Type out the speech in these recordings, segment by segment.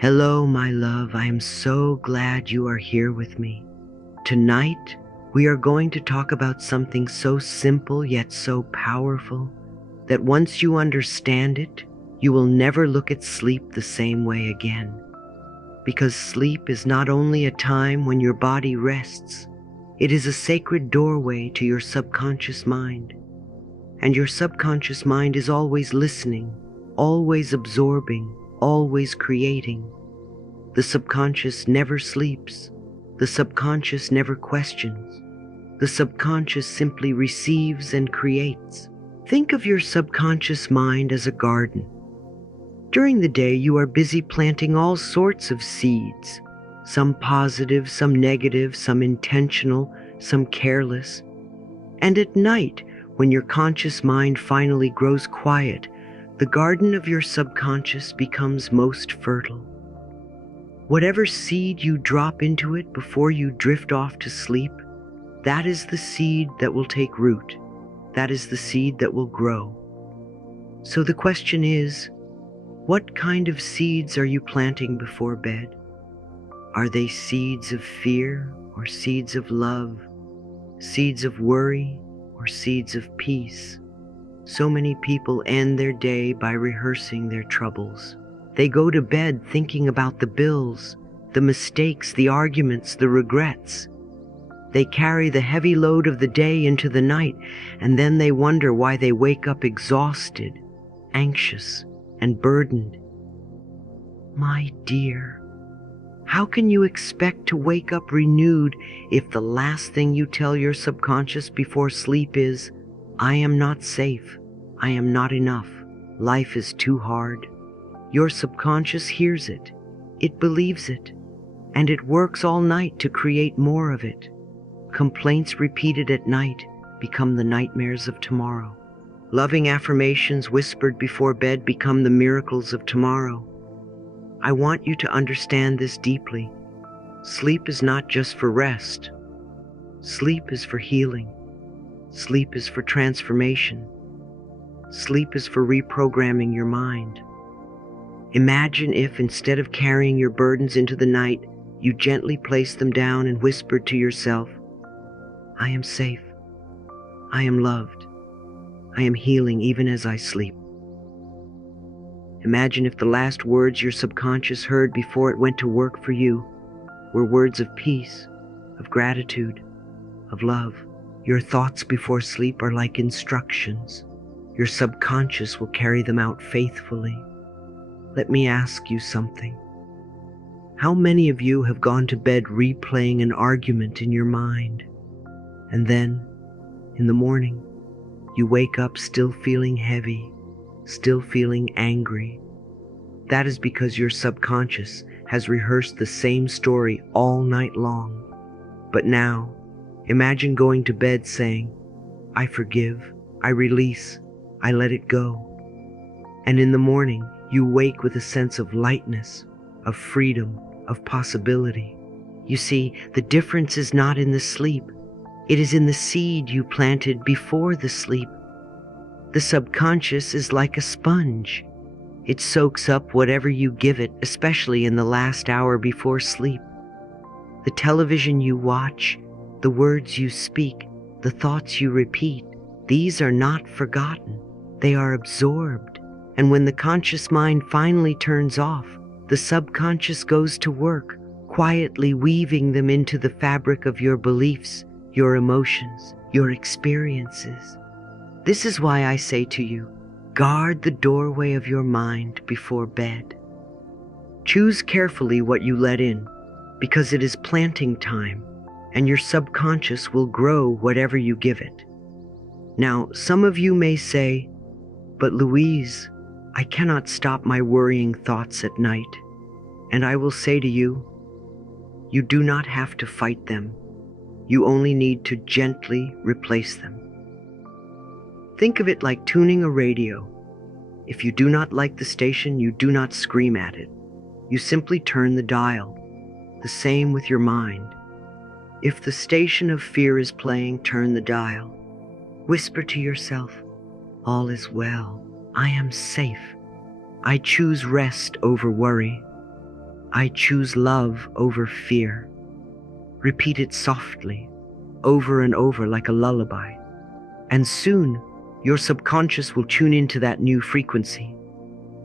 Hello, my love. I am so glad you are here with me. Tonight, we are going to talk about something so simple yet so powerful that once you understand it, you will never look at sleep the same way again. Because sleep is not only a time when your body rests, it is a sacred doorway to your subconscious mind. And your subconscious mind is always listening, always absorbing, always creating. The subconscious never sleeps. The subconscious never questions. The subconscious simply receives and creates. Think of your subconscious mind as a garden. During the day, you are busy planting all sorts of seeds, some positive, some negative, some intentional, some careless. And at night, when your conscious mind finally grows quiet, the garden of your subconscious becomes most fertile. Whatever seed you drop into it before you drift off to sleep, that is the seed that will take root. That is the seed that will grow. So the question is, what kind of seeds are you planting before bed? Are they seeds of fear or seeds of love? Seeds of worry or seeds of peace? So many people end their day by rehearsing their troubles. They go to bed thinking about the bills, the mistakes, the arguments, the regrets. They carry the heavy load of the day into the night, and then they wonder why they wake up exhausted, anxious, and burdened. My dear, how can you expect to wake up renewed if the last thing you tell your subconscious before sleep is, I am not safe, I am not enough, life is too hard? Your subconscious hears it, it believes it, and it works all night to create more of it. Complaints repeated at night become the nightmares of tomorrow. Loving affirmations whispered before bed become the miracles of tomorrow. I want you to understand this deeply. Sleep is not just for rest. Sleep is for healing. Sleep is for transformation. Sleep is for reprogramming your mind. Imagine if, instead of carrying your burdens into the night, you gently placed them down and whispered to yourself, I am safe. I am loved. I am healing even as I sleep. Imagine if the last words your subconscious heard before it went to work for you were words of peace, of gratitude, of love. Your thoughts before sleep are like instructions. Your subconscious will carry them out faithfully. Let me ask you something. How many of you have gone to bed replaying an argument in your mind? And then, in the morning, you wake up still feeling heavy, still feeling angry. That is because your subconscious has rehearsed the same story all night long. But now, imagine going to bed saying, I forgive, I release, I let it go. And in the morning, you wake with a sense of lightness, of freedom, of possibility. You see, the difference is not in the sleep. It is in the seed you planted before the sleep. The subconscious is like a sponge. It soaks up whatever you give it, especially in the last hour before sleep. The television you watch, the words you speak, the thoughts you repeat, these are not forgotten. They are absorbed. And when the conscious mind finally turns off, the subconscious goes to work, quietly weaving them into the fabric of your beliefs, your emotions, your experiences. This is why I say to you, guard the doorway of your mind before bed. Choose carefully what you let in, because it is planting time, and your subconscious will grow whatever you give it. Now, some of you may say, but Louise, I cannot stop my worrying thoughts at night. And I will say to you, you do not have to fight them. You only need to gently replace them. Think of it like tuning a radio. If you do not like the station, you do not scream at it. You simply turn the dial. The same with your mind. If the station of fear is playing, turn the dial. Whisper to yourself, all is well. I am safe. I choose rest over worry. I choose love over fear. Repeat it softly, over and over like a lullaby. And soon, your subconscious will tune into that new frequency.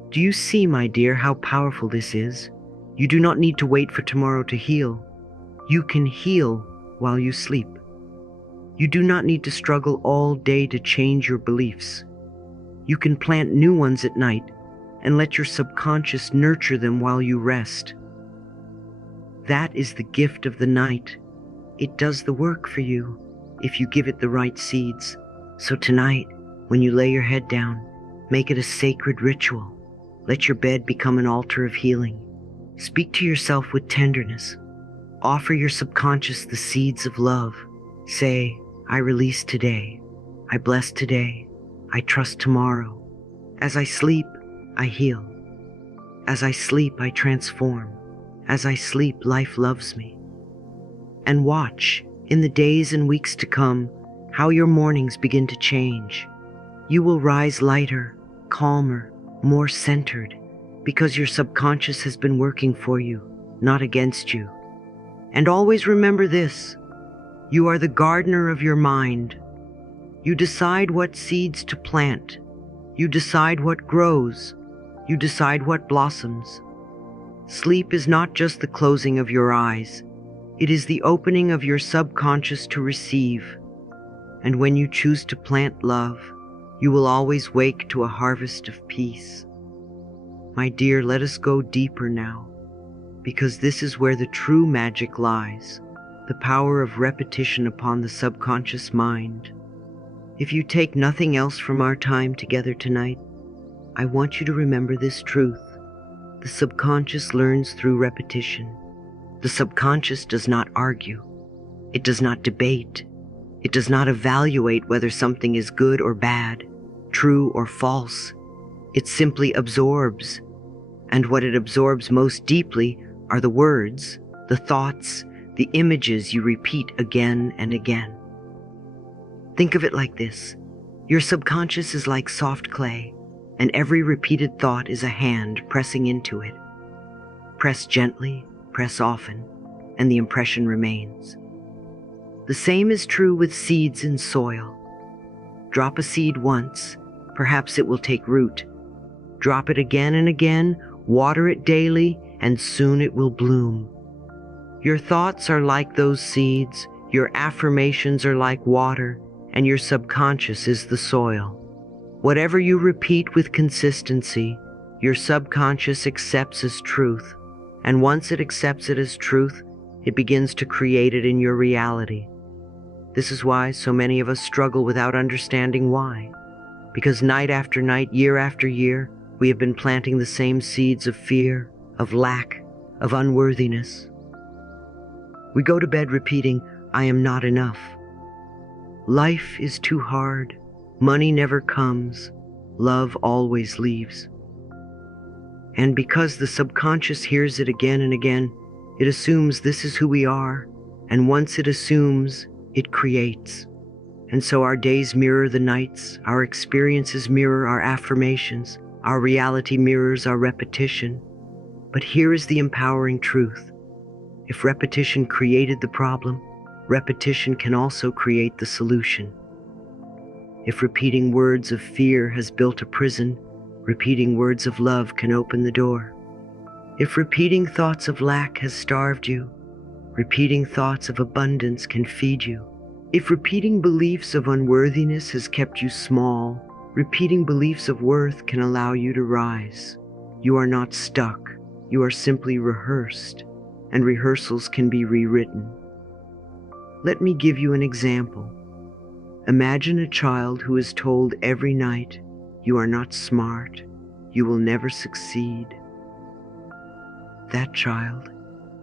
Do you see, my dear, how powerful this is? You do not need to wait for tomorrow to heal. You can heal while you sleep. You do not need to struggle all day to change your beliefs. You can plant new ones at night and let your subconscious nurture them while you rest. That is the gift of the night. It does the work for you if you give it the right seeds. So tonight, when you lay your head down, make it a sacred ritual. Let your bed become an altar of healing. Speak to yourself with tenderness. Offer your subconscious the seeds of love. Say, I release today. I bless today. I trust tomorrow. As I sleep, I heal. As I sleep, I transform. As I sleep, life loves me. And watch, in the days and weeks to come, how your mornings begin to change. You will rise lighter, calmer, more centered, because your subconscious has been working for you, not against you. And always remember this: you are the gardener of your mind. You decide what seeds to plant. You decide what grows. You decide what blossoms. Sleep is not just the closing of your eyes. It is the opening of your subconscious to receive. And when you choose to plant love, you will always wake to a harvest of peace. My dear, let us go deeper now, because this is where the true magic lies, the power of repetition upon the subconscious mind. If you take nothing else from our time together tonight, I want you to remember this truth. The subconscious learns through repetition. The subconscious does not argue. It does not debate. It does not evaluate whether something is good or bad, true or false. It simply absorbs. And what it absorbs most deeply are the words, the thoughts, the images you repeat again and again. Think of it like this. Your subconscious is like soft clay, and every repeated thought is a hand pressing into it. Press gently, press often, and the impression remains. The same is true with seeds in soil. Drop a seed once, perhaps it will take root. Drop it again and again, water it daily, and soon it will bloom. Your thoughts are like those seeds, your affirmations are like water, and your subconscious is the soil. Whatever you repeat with consistency, your subconscious accepts as truth, and once it accepts it as truth, it begins to create it in your reality. This is why so many of us struggle without understanding why. Because night after night, year after year, we have been planting the same seeds of fear, of lack, of unworthiness. We go to bed repeating, I am not enough. Life is too hard. Money never comes. Love always leaves. And because the subconscious hears it again and again, it assumes this is who we are, and once it assumes, it creates. And so our days mirror the nights, our experiences mirror our affirmations, our reality mirrors our repetition. But here is the empowering truth. If repetition created the problem, repetition can also create the solution. If repeating words of fear has built a prison, repeating words of love can open the door. If repeating thoughts of lack has starved you, repeating thoughts of abundance can feed you. If repeating beliefs of unworthiness has kept you small, repeating beliefs of worth can allow you to rise. You are not stuck, you are simply rehearsed, and rehearsals can be rewritten. Let me give you an example. Imagine a child who is told every night, you are not smart, you will never succeed. That child,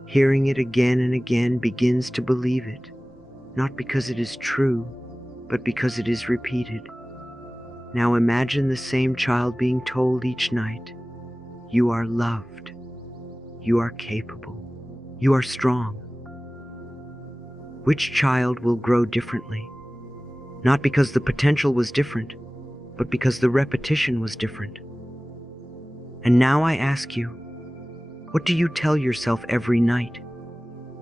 hearing it again and again, begins to believe it, not because it is true, but because it is repeated. Now imagine the same child being told each night, you are loved, you are capable, you are strong. Which child will grow differently? Not because the potential was different, but because the repetition was different. And now I ask you, What do you tell yourself every night?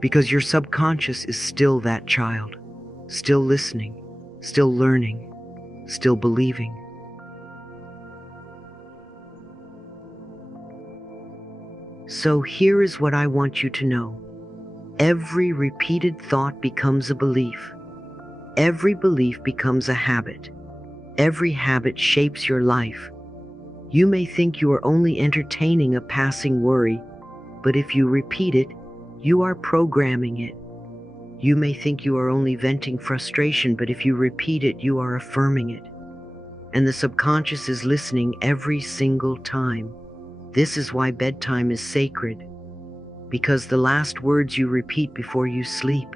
Because your subconscious is still that child, still listening, still learning, still believing. So here is what I want you to know. Every repeated thought becomes a belief. Every belief becomes a habit. Every habit shapes your life. You may think you are only entertaining a passing worry, but if you repeat it, you are programming it. You may think you are only venting frustration, but if you repeat it, you are affirming it. And the subconscious is listening every single time. This is why bedtime is sacred, because the last words you repeat before you sleep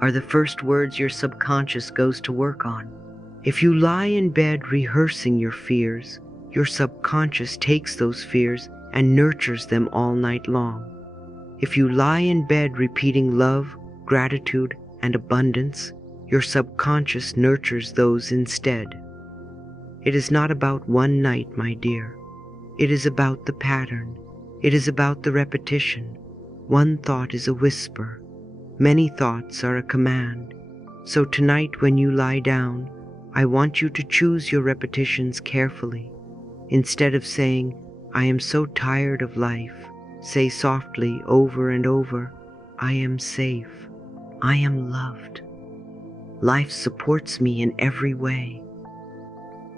are the first words your subconscious goes to work on. If you lie in bed rehearsing your fears, your subconscious takes those fears and nurtures them all night long. If you lie in bed repeating love, gratitude, and abundance, your subconscious nurtures those instead. It is not about one night, my dear. It is about the pattern. It is about the repetition. One thought is a whisper. Many thoughts are a command. So tonight when you lie down, I want you to choose your repetitions carefully. Instead of saying, I am so tired of life, say softly over and over, I am safe. I am loved. Life supports me in every way.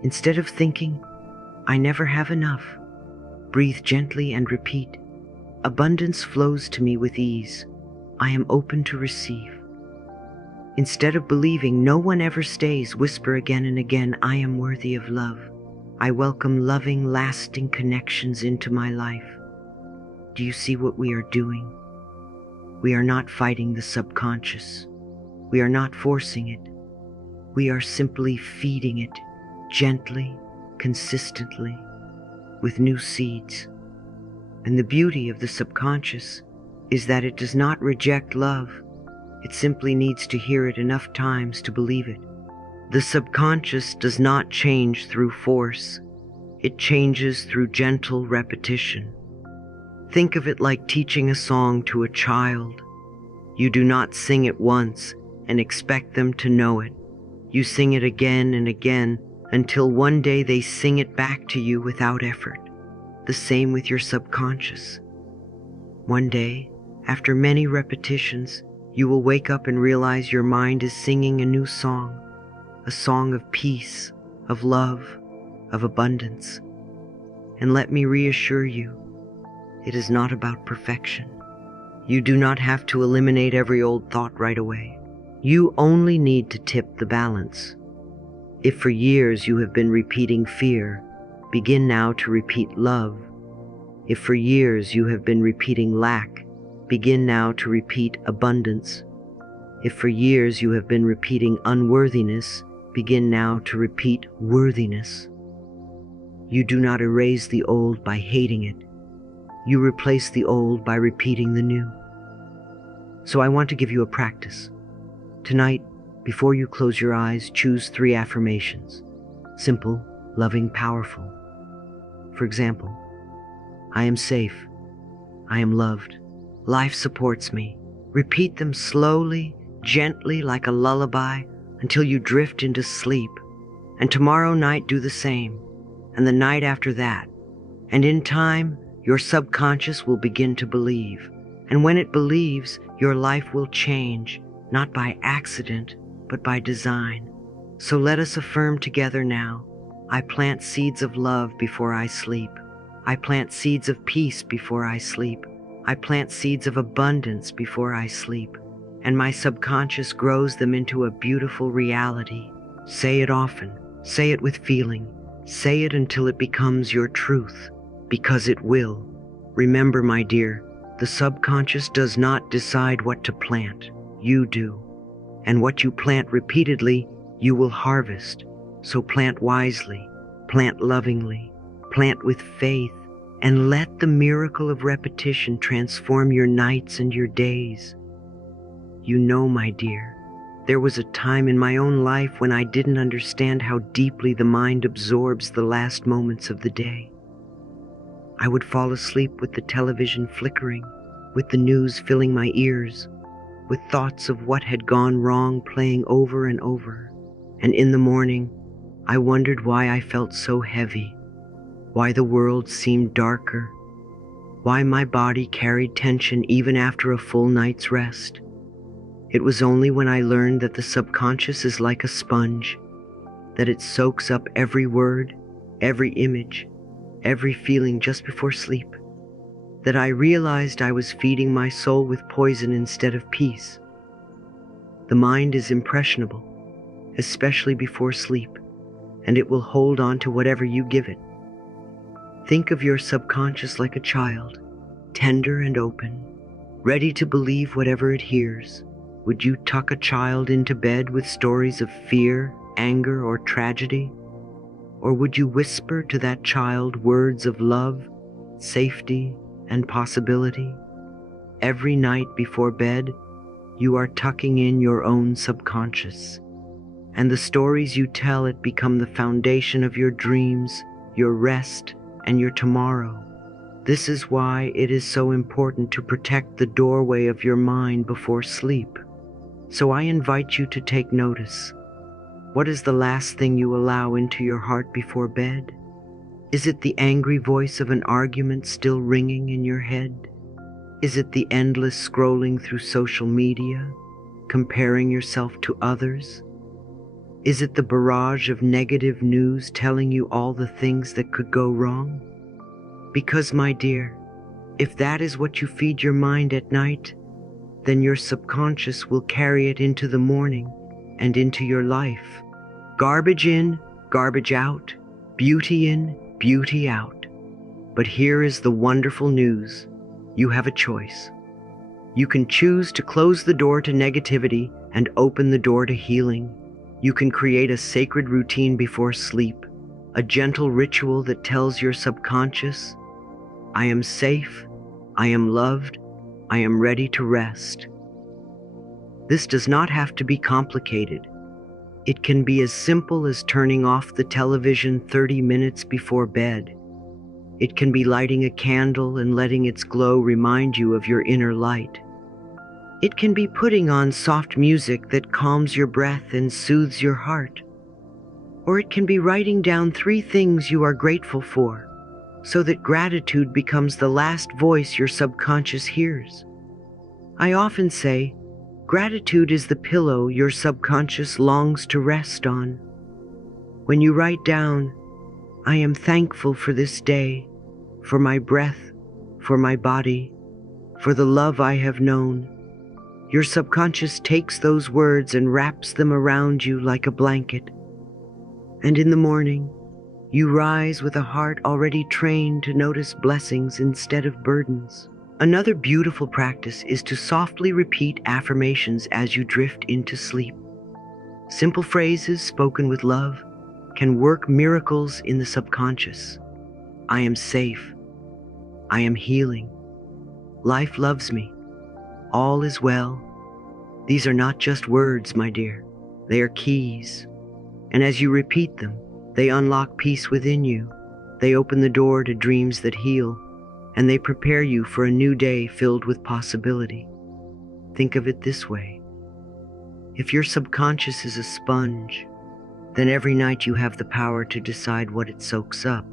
Instead of thinking, I never have enough, breathe gently and repeat, abundance flows to me with ease. I am open to receive. Instead of believing no one ever stays, whisper again and again, I am worthy of love. I welcome loving, lasting connections into my life. Do you see what we are doing? We are not fighting the subconscious. We are not forcing it. We are simply feeding it gently, consistently, with new seeds. And the beauty of the subconscious is that it does not reject love. It simply needs to hear it enough times to believe it. The subconscious does not change through force. It changes through gentle repetition. Think of it like teaching a song to a child. You do not sing it once and expect them to know it. You sing it again and again until one day they sing it back to you without effort. The same with your subconscious. One day, after many repetitions, you will wake up and realize your mind is singing a new song, a song of peace, of love, of abundance. And let me reassure you, it is not about perfection. You do not have to eliminate every old thought right away. You only need to tip the balance. If for years you have been repeating fear, begin now to repeat love. If for years you have been repeating lack, begin now to repeat abundance. If for years you have been repeating unworthiness, begin now to repeat worthiness. You do not erase the old by hating it. You replace the old by repeating the new. So I want to give you a practice. Tonight, before you close your eyes, choose 3 affirmations. Simple, loving, powerful. For example, I am safe. I am loved. Life supports me. Repeat them slowly, gently, like a lullaby, until you drift into sleep. And tomorrow night do the same, and the night after that. And in time, your subconscious will begin to believe. And when it believes, your life will change, not by accident, but by design. So let us affirm together now. I plant seeds of love before I sleep. I plant seeds of peace before I sleep. I plant seeds of abundance before I sleep. And my subconscious grows them into a beautiful reality. Say it often. Say it with feeling. Say it until it becomes your truth, because it will. Remember, my dear, the subconscious does not decide what to plant. You do. And what you plant repeatedly, you will harvest. So plant wisely, plant lovingly, plant with faith, and let the miracle of repetition transform your nights and your days. You know, my dear, there was a time in my own life when I didn't understand how deeply the mind absorbs the last moments of the day. I would fall asleep with the television flickering, with the news filling my ears, with thoughts of what had gone wrong playing over and over. And in the morning, I wondered why I felt so heavy, why the world seemed darker, why my body carried tension even after a full night's rest. It was only when I learned that the subconscious is like a sponge, that it soaks up every word, every image, every feeling just before sleep, that I realized I was feeding my soul with poison instead of peace. The mind is impressionable, especially before sleep, and it will hold on to whatever you give it. Think of your subconscious like a child, tender and open, ready to believe whatever it hears. Would you tuck a child into bed with stories of fear, anger, or tragedy? Or would you whisper to that child words of love, safety, and possibility? Every night before bed, you are tucking in your own subconscious, and the stories you tell it become the foundation of your dreams, your rest, and your tomorrow. This is why it is so important to protect the doorway of your mind before sleep. So I invite you to take notice. What is the last thing you allow into your heart before bed? Is it the angry voice of an argument still ringing in your head? Is it the endless scrolling through social media, comparing yourself to others? Is it the barrage of negative news telling you all the things that could go wrong? Because, my dear, if that is what you feed your mind at night, then your subconscious will carry it into the morning and into your life. Garbage in, garbage out, beauty in, beauty out. But here is the wonderful news. You have a choice. You can choose to close the door to negativity and open the door to healing. You can create a sacred routine before sleep, a gentle ritual that tells your subconscious, I am safe, I am loved, I am ready to rest. This does not have to be complicated. It can be as simple as turning off the television 30 minutes before bed. It can be lighting a candle and letting its glow remind you of your inner light. It can be putting on soft music that calms your breath and soothes your heart. Or it can be writing down 3 things you are grateful for, so that gratitude becomes the last voice your subconscious hears. I often say, gratitude is the pillow your subconscious longs to rest on. When you write down, I am thankful for this day, for my breath, for my body, for the love I have known, your subconscious takes those words and wraps them around you like a blanket. And in the morning, you rise with a heart already trained to notice blessings instead of burdens. Another beautiful practice is to softly repeat affirmations as you drift into sleep. Simple phrases spoken with love can work miracles in the subconscious. I am safe. I am healing. Life loves me. All is well. These are not just words, my dear. They are keys. And as you repeat them, they unlock peace within you. They open the door to dreams that heal, and they prepare you for a new day filled with possibility. Think of it this way. If your subconscious is a sponge, then every night you have the power to decide what it soaks up.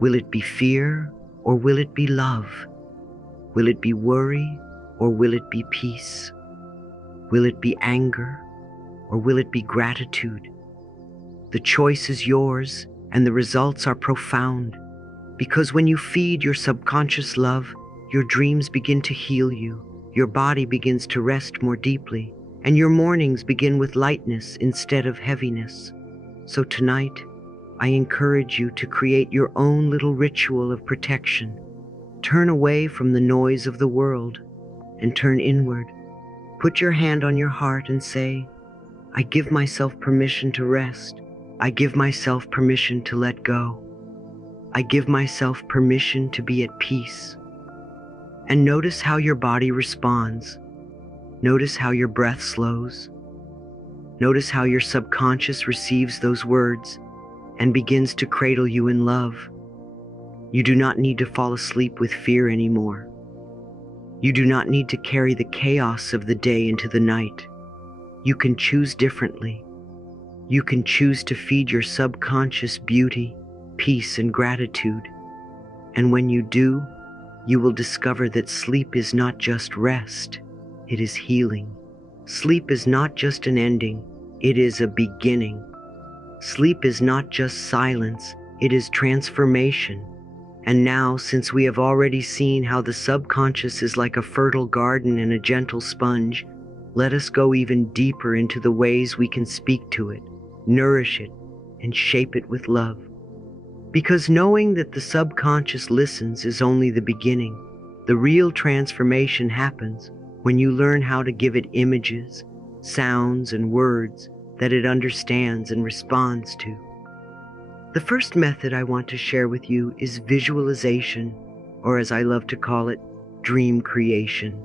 Will it be fear or will it be love? Will it be worry or will it be peace? Will it be anger or will it be gratitude? The choice is yours and the results are profound. Because when you feed your subconscious love, your dreams begin to heal you, your body begins to rest more deeply, and your mornings begin with lightness instead of heaviness. So tonight, I encourage you to create your own little ritual of protection. Turn away from the noise of the world and turn inward. Put your hand on your heart and say, I give myself permission to rest. I give myself permission to let go. I give myself permission to be at peace. And notice how your body responds. Notice how your breath slows. Notice how your subconscious receives those words and begins to cradle you in love. You do not need to fall asleep with fear anymore. You do not need to carry the chaos of the day into the night. You can choose differently. You can choose to feed your subconscious beauty, peace, and gratitude. And when you do, you will discover that sleep is not just rest, it is healing. Sleep is not just an ending, it is a beginning. Sleep is not just silence, it is transformation. And now, since we have already seen how the subconscious is like a fertile garden and a gentle sponge, let us go even deeper into the ways we can speak to it, nourish it, and shape it with love. Because knowing that the subconscious listens is only the beginning. The real transformation happens when you learn how to give it images, sounds, and words that it understands and responds to. The first method I want to share with you is visualization, or as I love to call it, dream creation.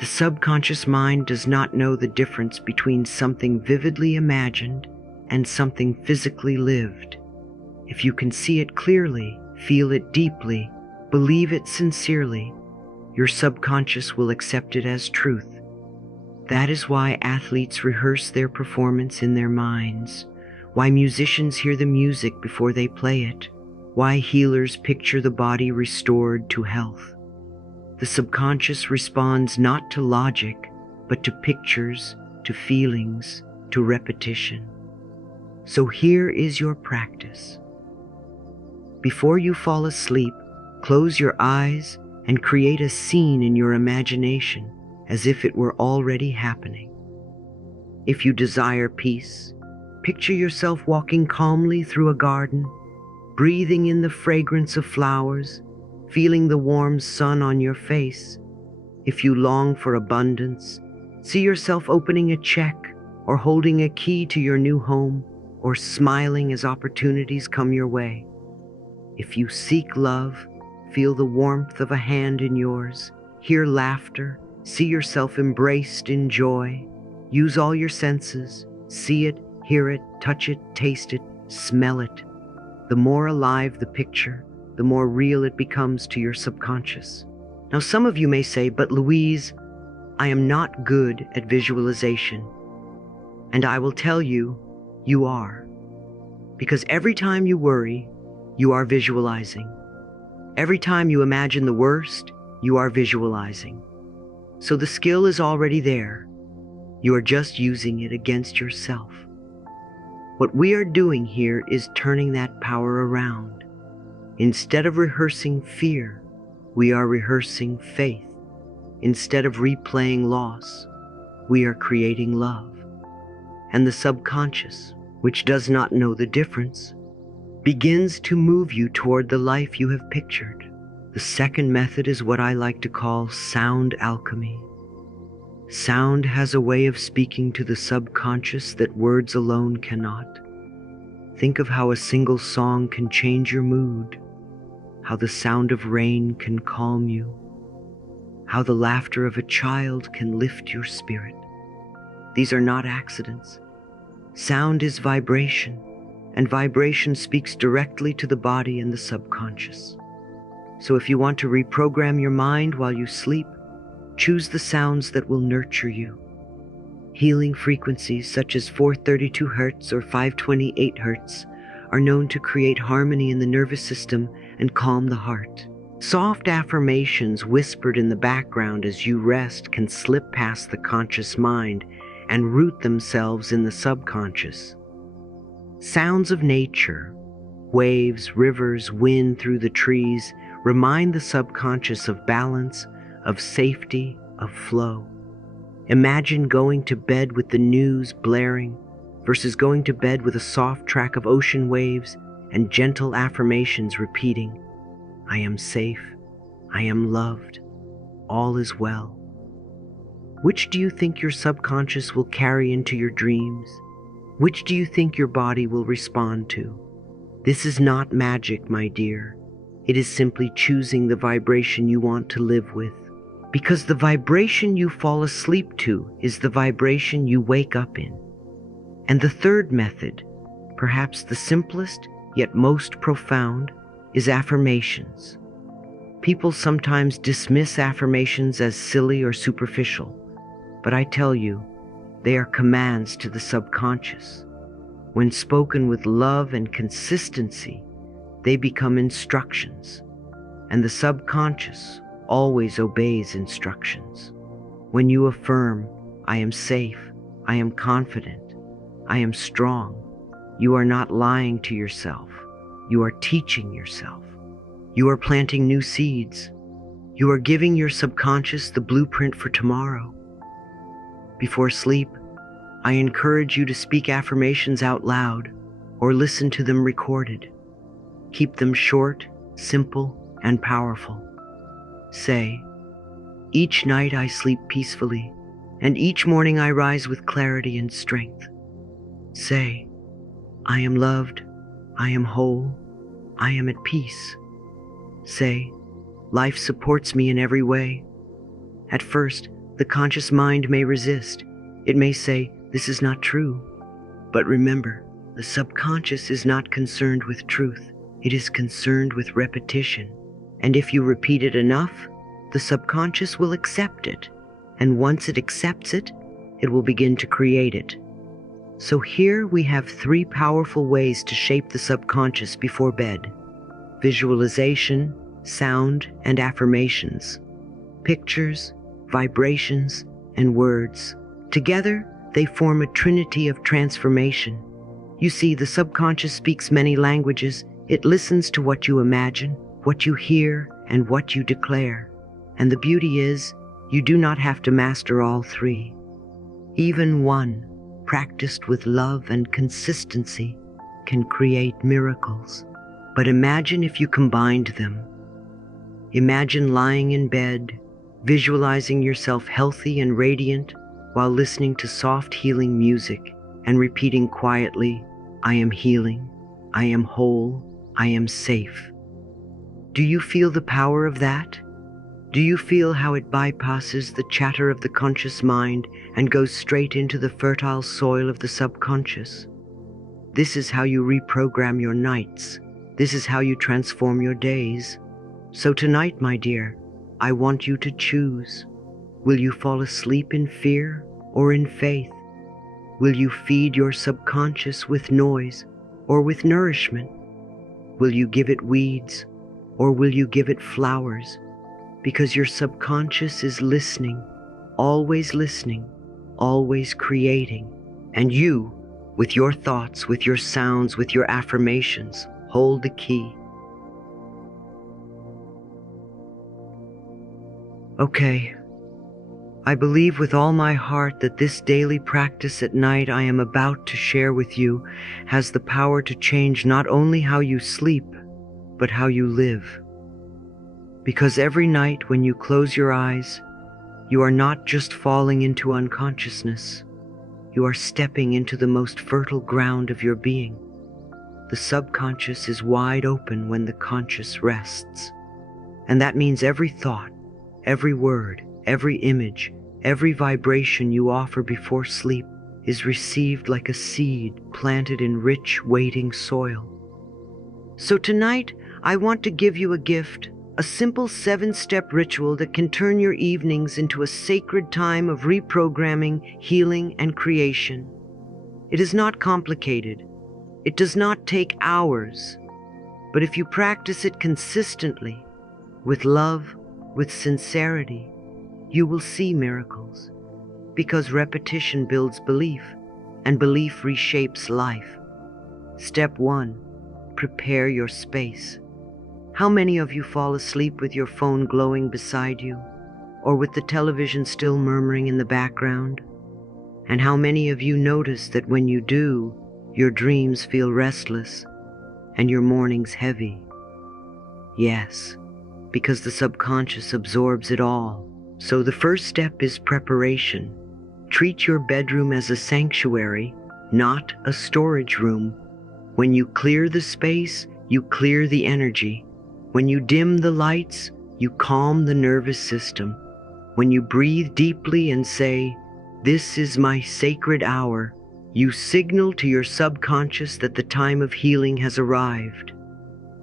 The subconscious mind does not know the difference between something vividly imagined and something physically lived. If you can see it clearly, feel it deeply, believe it sincerely, your subconscious will accept it as truth. That is why athletes rehearse their performance in their minds, why musicians hear the music before they play it, why healers picture the body restored to health. The subconscious responds not to logic, but to pictures, to feelings, to repetition. So here is your practice. Before you fall asleep, close your eyes and create a scene in your imagination as if it were already happening. If you desire peace, picture yourself walking calmly through a garden, breathing in the fragrance of flowers, feeling the warm sun on your face. If you long for abundance, see yourself opening a check or holding a key to your new home or smiling as opportunities come your way. If you seek love, feel the warmth of a hand in yours, hear laughter, see yourself embraced in joy. Use all your senses, see it, hear it, touch it, taste it, smell it. The more alive the picture, the more real it becomes to your subconscious. Now, some of you may say, but Louise, I am not good at visualization. And I will tell you, you are. Because every time you worry, you are visualizing. Every time you imagine the worst, you are visualizing. So the skill is already there. You are just using it against yourself. What we are doing here is turning that power around. Instead of rehearsing fear, we are rehearsing faith. Instead of replaying loss, we are creating love. And the subconscious, which does not know the difference, begins to move you toward the life you have pictured. The second method is what I like to call sound alchemy. Sound has a way of speaking to the subconscious that words alone cannot. Think of how a single song can change your mood, how the sound of rain can calm you, how the laughter of a child can lift your spirit. These are not accidents. Sound is vibration, and vibration speaks directly to the body and the subconscious. So if you want to reprogram your mind while you sleep, choose the sounds that will nurture you. Healing frequencies such as 432 Hz or 528 Hz are known to create harmony in the nervous system and calm the heart. Soft affirmations whispered in the background as you rest can slip past the conscious mind and root themselves in the subconscious. Sounds of nature, waves, rivers, wind through the trees, remind the subconscious of balance, of safety, of flow. Imagine going to bed with the news blaring versus going to bed with a soft track of ocean waves and gentle affirmations repeating, I am safe, I am loved, all is well. Which do you think your subconscious will carry into your dreams? Which do you think your body will respond to? This is not magic, my dear. It is simply choosing the vibration you want to live with. Because the vibration you fall asleep to is the vibration you wake up in. And the third method, perhaps the simplest yet most profound, is affirmations. People sometimes dismiss affirmations as silly or superficial, but I tell you, they are commands to the subconscious. When spoken with love and consistency, they become instructions, and the subconscious always obeys instructions. When you affirm, I am safe, I am confident, I am strong, you are not lying to yourself. You are teaching yourself. You are planting new seeds. You are giving your subconscious the blueprint for tomorrow. Before sleep, I encourage you to speak affirmations out loud or listen to them recorded. Keep them short, simple, and powerful. Say, each night I sleep peacefully, and each morning I rise with clarity and strength. Say, I am loved, I am whole, I am at peace. Say, life supports me in every way. At first, the conscious mind may resist. It may say, this is not true. But remember, the subconscious is not concerned with truth. It is concerned with repetition. And if you repeat it enough, the subconscious will accept it. And once it accepts it, it will begin to create it. So here we have 3 powerful ways to shape the subconscious before bed: visualization, sound, and affirmations, pictures, vibrations, and words. Together, they form a trinity of transformation. You see, the subconscious speaks many languages. It listens to what you imagine, what you hear, and what you declare. And the beauty is, you do not have to master all 3. Even one, practiced with love and consistency, can create miracles. But imagine if you combined them. Imagine lying in bed, visualizing yourself healthy and radiant while listening to soft healing music and repeating quietly, I am healing, I am whole, I am safe. Do you feel the power of that? Do you feel how it bypasses the chatter of the conscious mind and goes straight into the fertile soil of the subconscious? This is how you reprogram your nights. This is how you transform your days. So tonight, my dear, I want you to choose. Will you fall asleep in fear or in faith? Will you feed your subconscious with noise or with nourishment? Will you give it weeds or will you give it flowers? Because your subconscious is listening, always creating. And you, with your thoughts, with your sounds, with your affirmations, hold the key. Okay, I believe with all my heart that this daily practice at night I am about to share with you has the power to change not only how you sleep, but how you live. Because every night when you close your eyes, you are not just falling into unconsciousness, you are stepping into the most fertile ground of your being. The subconscious is wide open when the conscious rests. And that means every thought, every word, every image, every vibration you offer before sleep is received like a seed planted in rich, waiting soil. So tonight, I want to give you a gift, a simple 7-step ritual that can turn your evenings into a sacred time of reprogramming, healing, and creation. It is not complicated. It does not take hours. But if you practice it consistently, with love, with sincerity, you will see miracles. Because repetition builds belief, and belief reshapes life. Step 1. Prepare your space. How many of you fall asleep with your phone glowing beside you, or with the television still murmuring in the background? And how many of you notice that when you do, your dreams feel restless, and your mornings heavy? Yes, because the subconscious absorbs it all. So the first step is preparation. Treat your bedroom as a sanctuary, not a storage room. When you clear the space, you clear the energy. When you dim the lights, you calm the nervous system. When you breathe deeply and say, "This is my sacred hour," you signal to your subconscious that the time of healing has arrived.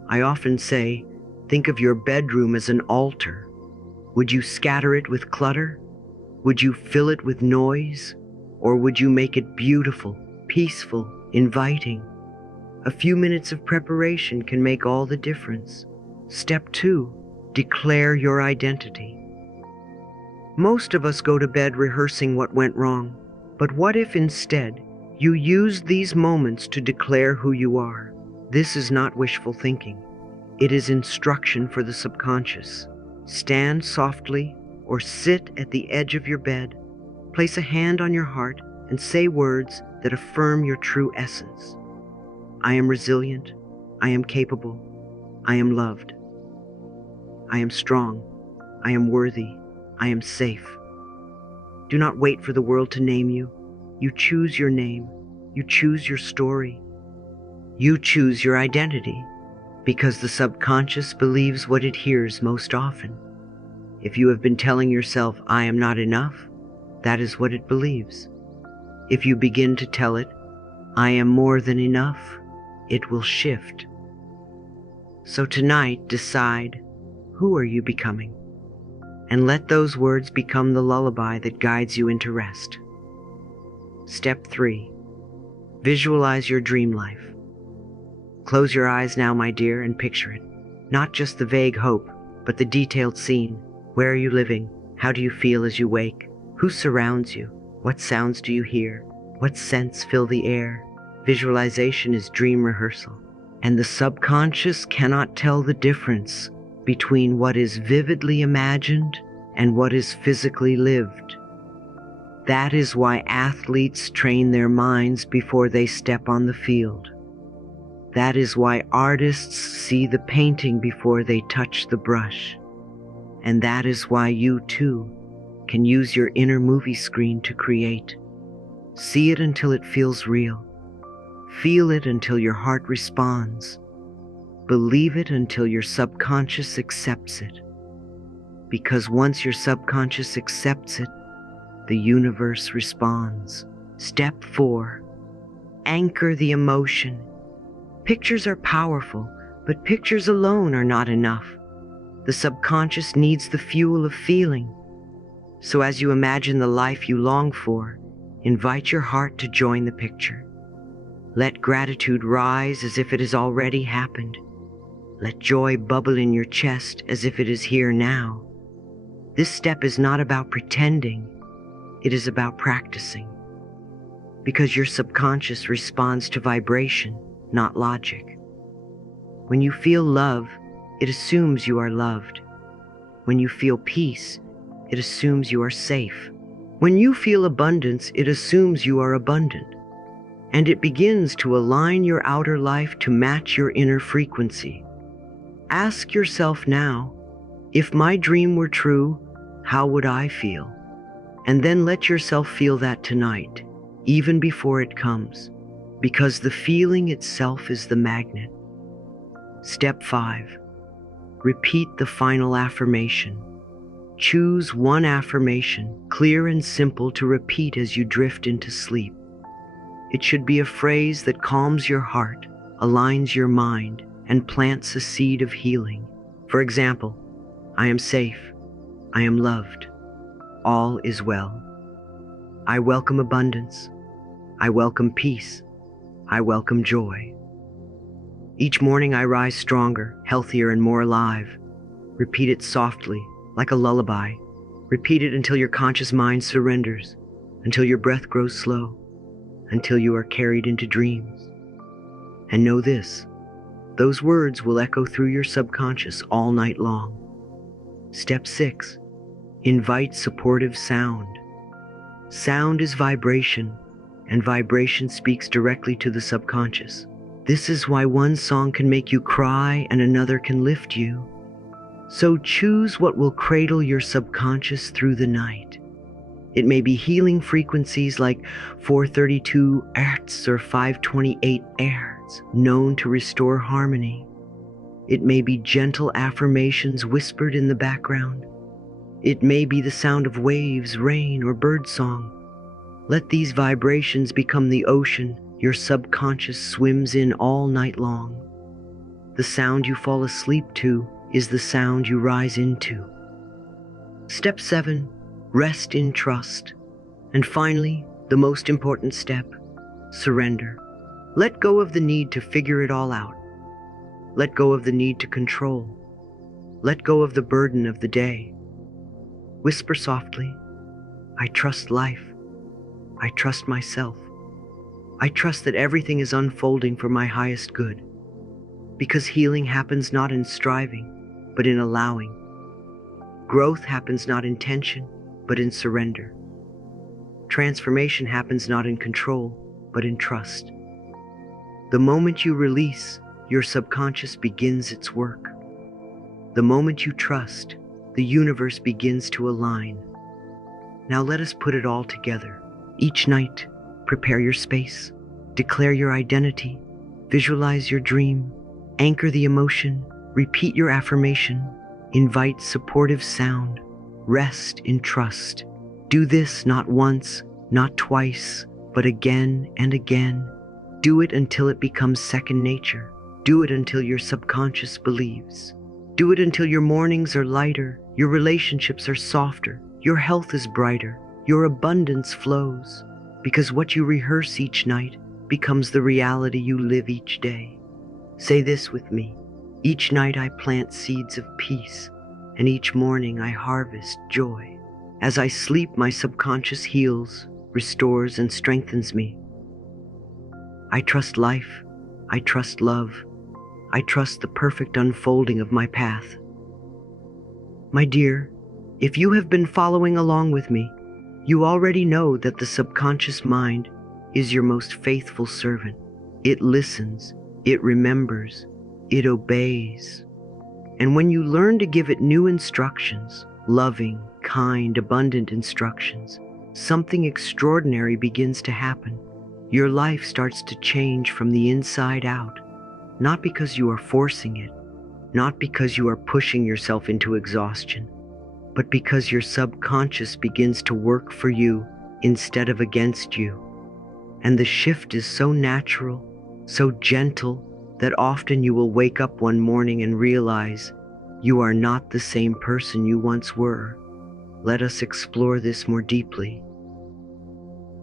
I often say, think of your bedroom as an altar. Would you scatter it with clutter? Would you fill it with noise? Or would you make it beautiful, peaceful, inviting? A few minutes of preparation can make all the difference. Step 2, declare your identity. Most of us go to bed rehearsing what went wrong, but what if instead you used these moments to declare who you are? This is not wishful thinking. It is instruction for the subconscious. Stand softly or sit at the edge of your bed. Place a hand on your heart and say words that affirm your true essence. I am resilient. I am capable. I am loved. I am strong. I am worthy. I am safe. Do not wait for the world to name you. You choose your name. You choose your story. You choose your identity, because the subconscious believes what it hears most often. If you have been telling yourself, I am not enough, that is what it believes. If you begin to tell it, I am more than enough, it will shift. So tonight, decide, who are you becoming? And let those words become the lullaby that guides you into rest. Step 3, visualize your dream life. Close your eyes now, my dear, and picture it. Not just the vague hope, but the detailed scene. Where are you living? How do you feel as you wake? Who surrounds you? What sounds do you hear? What scents fill the air? Visualization is dream rehearsal, and the subconscious cannot tell the difference between what is vividly imagined and what is physically lived. That is why athletes train their minds before they step on the field. That is why artists see the painting before they touch the brush. And that is why you too can use your inner movie screen to create. See it until it feels real. Feel it until your heart responds. Believe it until your subconscious accepts it. Because once your subconscious accepts it, the universe responds. Step 4, anchor the emotion. Pictures are powerful, but pictures alone are not enough. The subconscious needs the fuel of feeling. So as you imagine the life you long for, invite your heart to join the picture. Let gratitude rise as if it has already happened. Let joy bubble in your chest as if it is here now. This step is not about pretending. It is about practicing. Because your subconscious responds to vibration, not logic. When you feel love, it assumes you are loved. When you feel peace, it assumes you are safe. When you feel abundance, it assumes you are abundant. And it begins to align your outer life to match your inner frequency. Ask yourself now, if my dream were true, how would I feel? And then let yourself feel that tonight, even before it comes, because the feeling itself is the magnet. Step 5, repeat the final affirmation. Choose one affirmation, clear and simple to repeat as you drift into sleep. It should be a phrase that calms your heart, aligns your mind, and plants a seed of healing. For example, I am safe. I am loved. All is well. I welcome abundance. I welcome peace. I welcome joy. Each morning I rise stronger, healthier, and more alive. Repeat it softly, like a lullaby. Repeat it until your conscious mind surrenders, until your breath grows slow, until you are carried into dreams. And know this, those words will echo through your subconscious all night long. Step 6, invite supportive sound. Sound is vibration, and vibration speaks directly to the subconscious. This is why one song can make you cry and another can lift you. So choose what will cradle your subconscious through the night. It may be healing frequencies like 432 Hz or 528 Hz, known to restore harmony. It may be gentle affirmations whispered in the background. It may be the sound of waves, rain, or birdsong. Let these vibrations become the ocean your subconscious swims in all night long. The sound you fall asleep to is the sound you rise into. Step 7, rest in trust. And finally, the most important step, surrender. Let go of the need to figure it all out. Let go of the need to control. Let go of the burden of the day. Whisper softly, I trust life. I trust myself. I trust that everything is unfolding for my highest good. Because healing happens not in striving, but in allowing. Growth happens not in tension, but in surrender. Transformation happens not in control, but in trust. The moment you release, your subconscious begins its work. The moment you trust, the universe begins to align. Now let us put it all together. Each night, prepare your space, declare your identity, visualize your dream, anchor the emotion, repeat your affirmation, invite supportive sound, rest in trust. Do this not once, not twice, but again and again. Do it until it becomes second nature. Do it until your subconscious believes. Do it until your mornings are lighter, your relationships are softer, your health is brighter, your abundance flows. Because what you rehearse each night becomes the reality you live each day. Say this with me. Each night I plant seeds of peace, and each morning I harvest joy. As I sleep, my subconscious heals, restores, and strengthens me. I trust life. I trust love. I trust the perfect unfolding of my path. My dear, if you have been following along with me, you already know that the subconscious mind is your most faithful servant. It listens, it remembers, it obeys. And when you learn to give it new instructions, loving, kind, abundant instructions, something extraordinary begins to happen. Your life starts to change from the inside out, not because you are forcing it, not because you are pushing yourself into exhaustion, but because your subconscious begins to work for you instead of against you. And the shift is so natural, so gentle, that often you will wake up one morning and realize you are not the same person you once were. Let us explore this more deeply.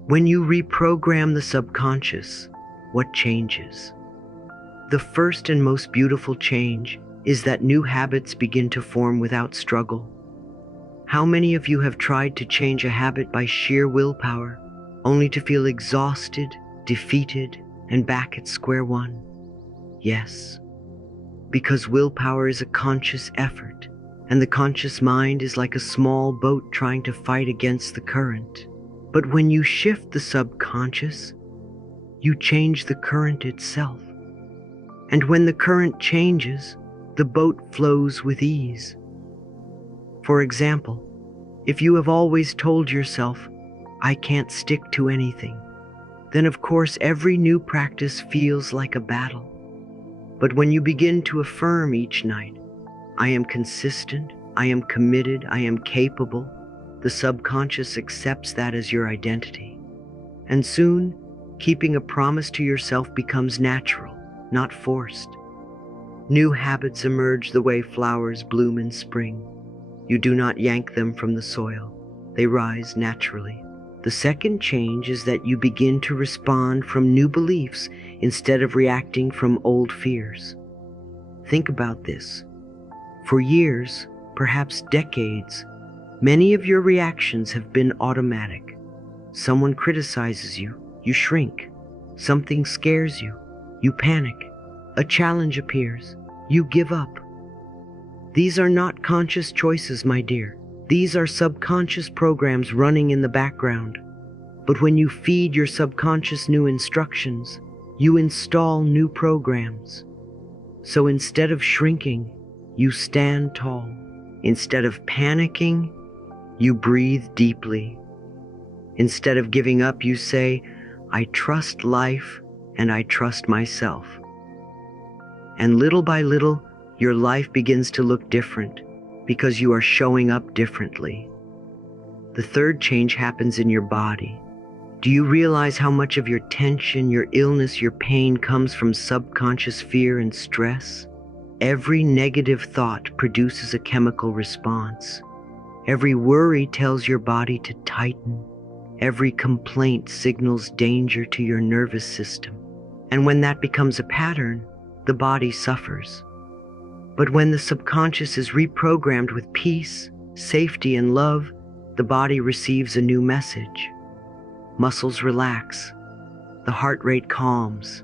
When you reprogram the subconscious, what changes? The first and most beautiful change is that new habits begin to form without struggle. How many of you have tried to change a habit by sheer willpower, only to feel exhausted, defeated, and back at square one? Yes, because willpower is a conscious effort, and the conscious mind is like a small boat trying to fight against the current. But when you shift the subconscious, you change the current itself. And when the current changes, the boat flows with ease. For example, if you have always told yourself, I can't stick to anything, then of course every new practice feels like a battle. But when you begin to affirm each night, I am consistent, I am committed, I am capable, the subconscious accepts that as your identity. And soon, keeping a promise to yourself becomes natural, not forced. New habits emerge the way flowers bloom in spring. You do not yank them from the soil. They rise naturally. The second change is that you begin to respond from new beliefs instead of reacting from old fears. Think about this. For years, perhaps decades, many of your reactions have been automatic. Someone criticizes you, you shrink. Something scares you, you panic. A challenge appears, you give up. These are not conscious choices, my dear. These are subconscious programs running in the background. But when you feed your subconscious new instructions, you install new programs. So instead of shrinking, you stand tall. Instead of panicking, you breathe deeply. Instead of giving up, you say, I trust life and I trust myself. And little by little, your life begins to look different because you are showing up differently. The third change happens in your body. Do you realize how much of your tension, your illness, your pain comes from subconscious fear and stress? Every negative thought produces a chemical response. Every worry tells your body to tighten. Every complaint signals danger to your nervous system. And when that becomes a pattern, the body suffers. But when the subconscious is reprogrammed with peace, safety, and love, the body receives a new message. Muscles relax. The heart rate calms.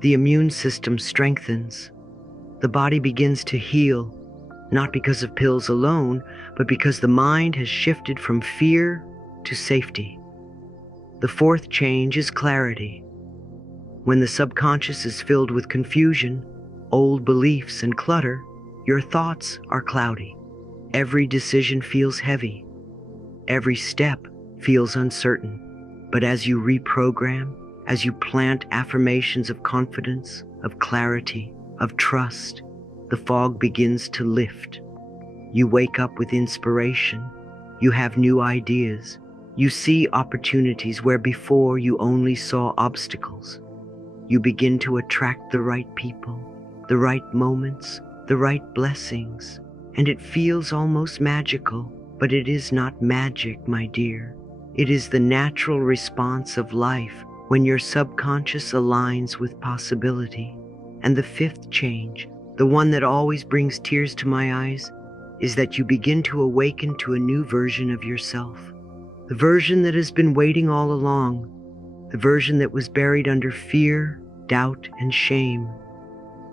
The immune system strengthens. The body begins to heal, not because of pills alone, but because the mind has shifted from fear to safety. The fourth change is clarity. When the subconscious is filled with confusion, old beliefs, and clutter, your thoughts are cloudy. Every decision feels heavy. Every step feels uncertain. But as you reprogram, as you plant affirmations of confidence, of clarity, of trust, the fog begins to lift. You wake up with inspiration. You have new ideas. You see opportunities where before you only saw obstacles. You begin to attract the right people, the right moments, the right blessings, and it feels almost magical, but it is not magic, my dear. It is the natural response of life when your subconscious aligns with possibility. And the fifth change, the one that always brings tears to my eyes, is that you begin to awaken to a new version of yourself. The version that has been waiting all along. The version that was buried under fear, doubt, and shame.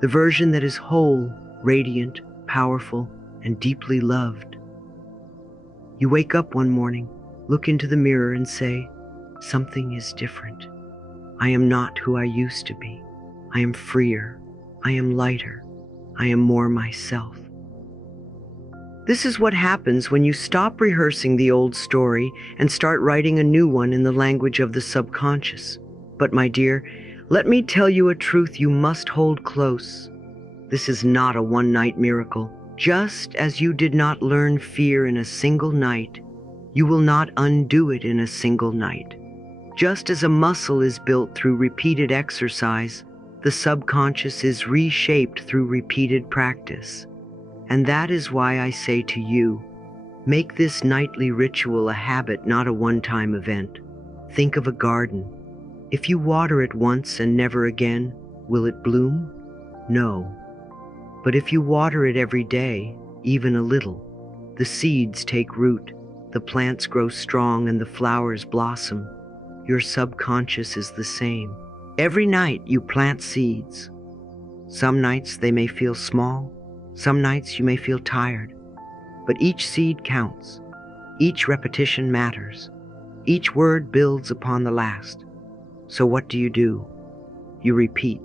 The version that is whole, radiant, powerful, and deeply loved. You wake up one morning, look into the mirror and say, "Something is different. I am not who I used to be. I am freer. I am lighter. I am more myself." This is what happens when you stop rehearsing the old story and start writing a new one in the language of the subconscious. But my dear, let me tell you a truth you must hold close. This is not a one-night miracle. Just as you did not learn fear in a single night, you will not undo it in a single night. Just as a muscle is built through repeated exercise, the subconscious is reshaped through repeated practice. And that is why I say to you, make this nightly ritual a habit, not a one-time event. Think of a garden. If you water it once and never again, will it bloom? No. But if you water it every day, even a little, the seeds take root, the plants grow strong, and the flowers blossom. Your subconscious is the same. Every night you plant seeds. Some nights they may feel small. Some nights you may feel tired. But each seed counts. Each repetition matters. Each word builds upon the last. So what do? You repeat.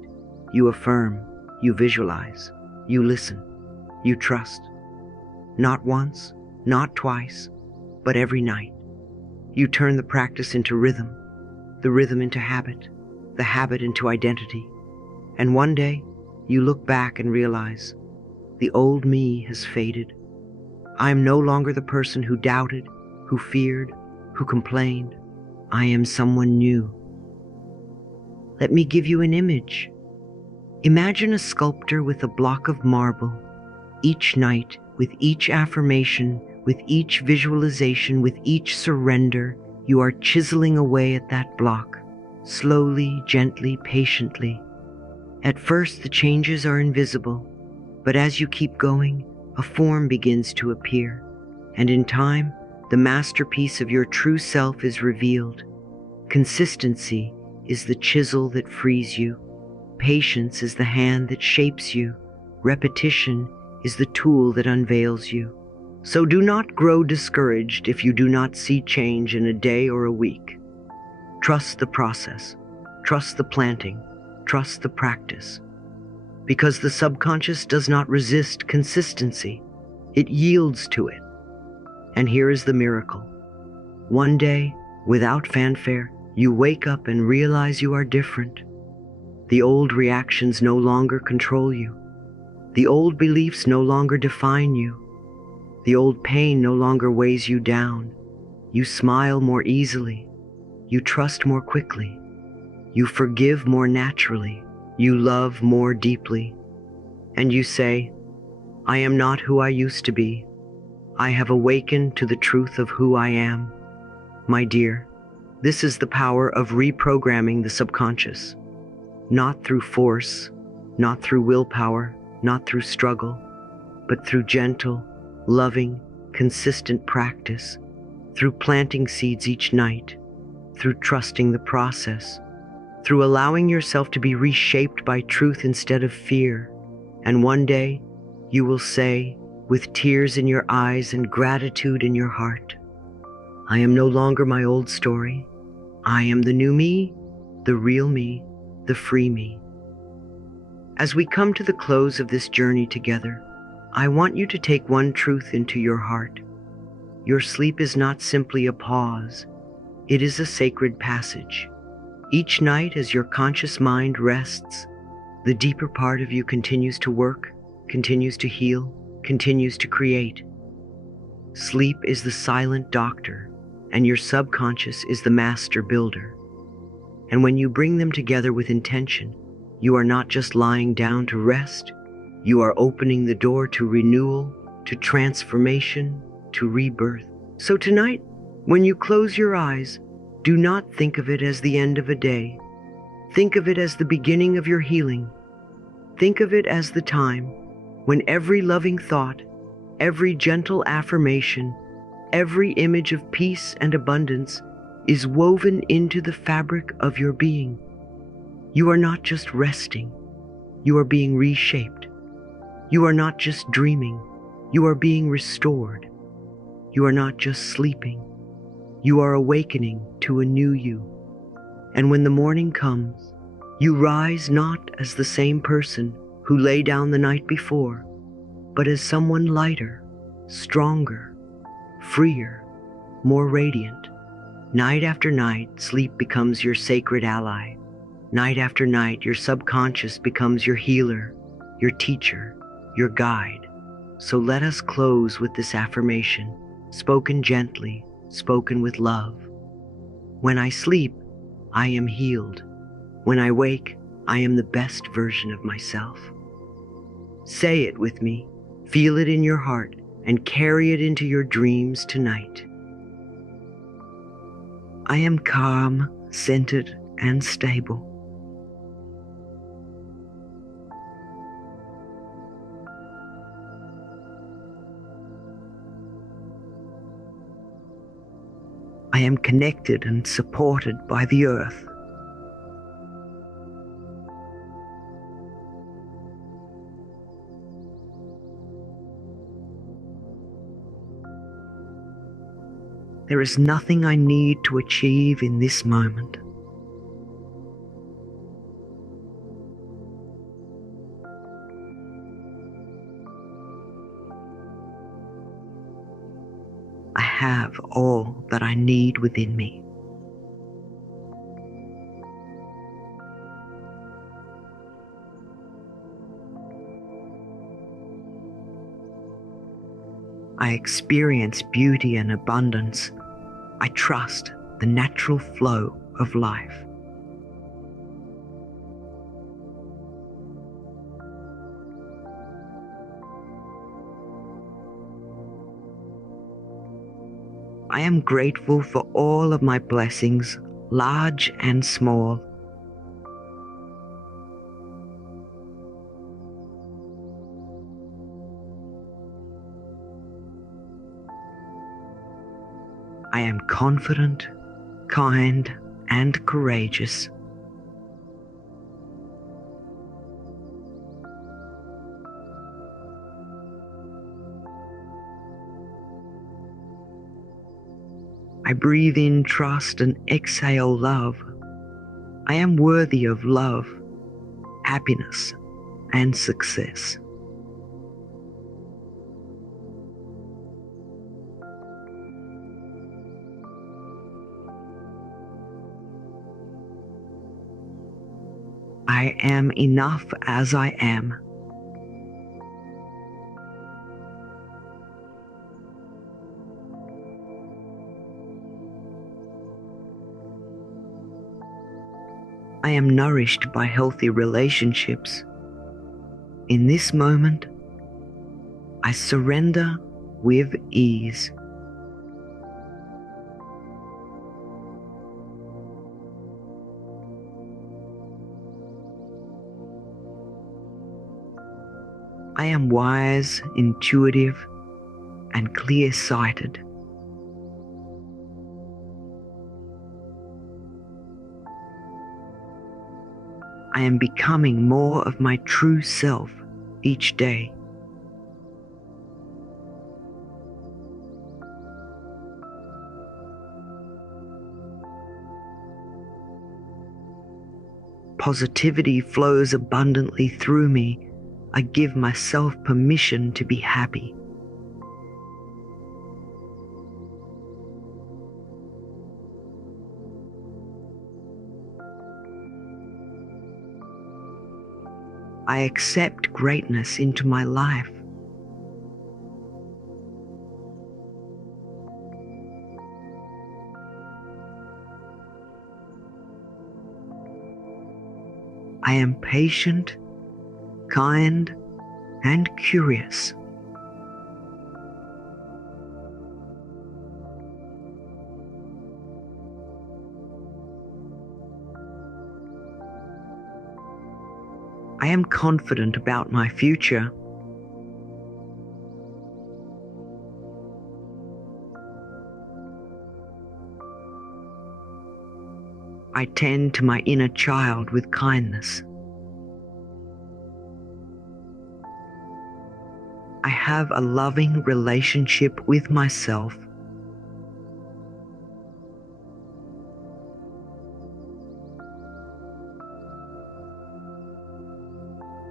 You affirm. You visualize. You listen. You trust. Not once, not twice, but every night. You turn the practice into rhythm, the rhythm into habit, the habit into identity. And one day, you look back and realize, the old me has faded. I am no longer the person who doubted, who feared, who complained. I am someone new. Let me give you an image. Imagine a sculptor with a block of marble. Each night, with each affirmation, with each visualization, with each surrender, you are chiseling away at that block, slowly, gently, patiently. At first, the changes are invisible, but as you keep going, a form begins to appear, and in time, the masterpiece of your true self is revealed. Consistency is the chisel that frees you. Patience is the hand that shapes you. Repetition is the tool that unveils you. So do not grow discouraged if you do not see change in a day or a week. Trust the process. Trust the planting. Trust the practice. Because the subconscious does not resist consistency. It yields to it. And here is the miracle. One day, without fanfare, you wake up and realize you are different. The old reactions no longer control you. The old beliefs no longer define you. The old pain no longer weighs you down. You smile more easily. You trust more quickly. You forgive more naturally. You love more deeply. and you say, I am not who I used to be. I have awakened to the truth of who I am. My dear, this is the power of reprogramming the subconscious. Not through force, not through willpower, not through struggle, but through gentle, loving, consistent practice, through planting seeds each night, through trusting the process, through allowing yourself to be reshaped by truth instead of fear. And one day, you will say, with tears in your eyes and gratitude in your heart, I am no longer my old story. I am the new me, the real me, the free me. As we come to the close of this journey together, I want you to take one truth into your heart. Your sleep is not simply a pause. It is a sacred passage. Each night as your conscious mind rests, the deeper part of you continues to work, continues to heal, continues to create. Sleep is the silent doctor, and your subconscious is the master builder. And when you bring them together with intention, you are not just lying down to rest, you are opening the door to renewal, to transformation, to rebirth. So tonight, when you close your eyes, do not think of it as the end of a day. Think of it as the beginning of your healing. Think of it as the time when every loving thought, every gentle affirmation, every image of peace and abundance is woven into the fabric of your being. You are not just resting, you are being reshaped. You are not just dreaming, you are being restored. You are not just sleeping, you are awakening to a new you. And when the morning comes, you rise not as the same person who lay down the night before, but as someone lighter, stronger, freer, more radiant. Night after night, sleep becomes your sacred ally. Night after night, your subconscious becomes your healer, your teacher, your guide. So let us close with this affirmation, spoken gently, spoken with love. When I sleep, I am healed. When I wake, I am the best version of myself. Say it with me, feel it in your heart, and carry it into your dreams tonight. I am calm, centered, and stable. I am connected and supported by the earth. There is nothing I need to achieve in this moment. I have all that I need within me. I experience beauty and abundance. I trust the natural flow of life. I am grateful for all of my blessings, large and small. I am confident, kind, and courageous. I breathe in trust and exhale love. I am worthy of love, happiness, and success. I am enough as I am. I am nourished by healthy relationships. In this moment, I surrender with ease. I am wise, intuitive, and clear-sighted. I am becoming more of my true self each day. Positivity flows abundantly through me. I give myself permission to be happy. I accept greatness into my life. I am patient, kind, and curious. I am confident about my future. I tend to my inner child with kindness. I have a loving relationship with myself.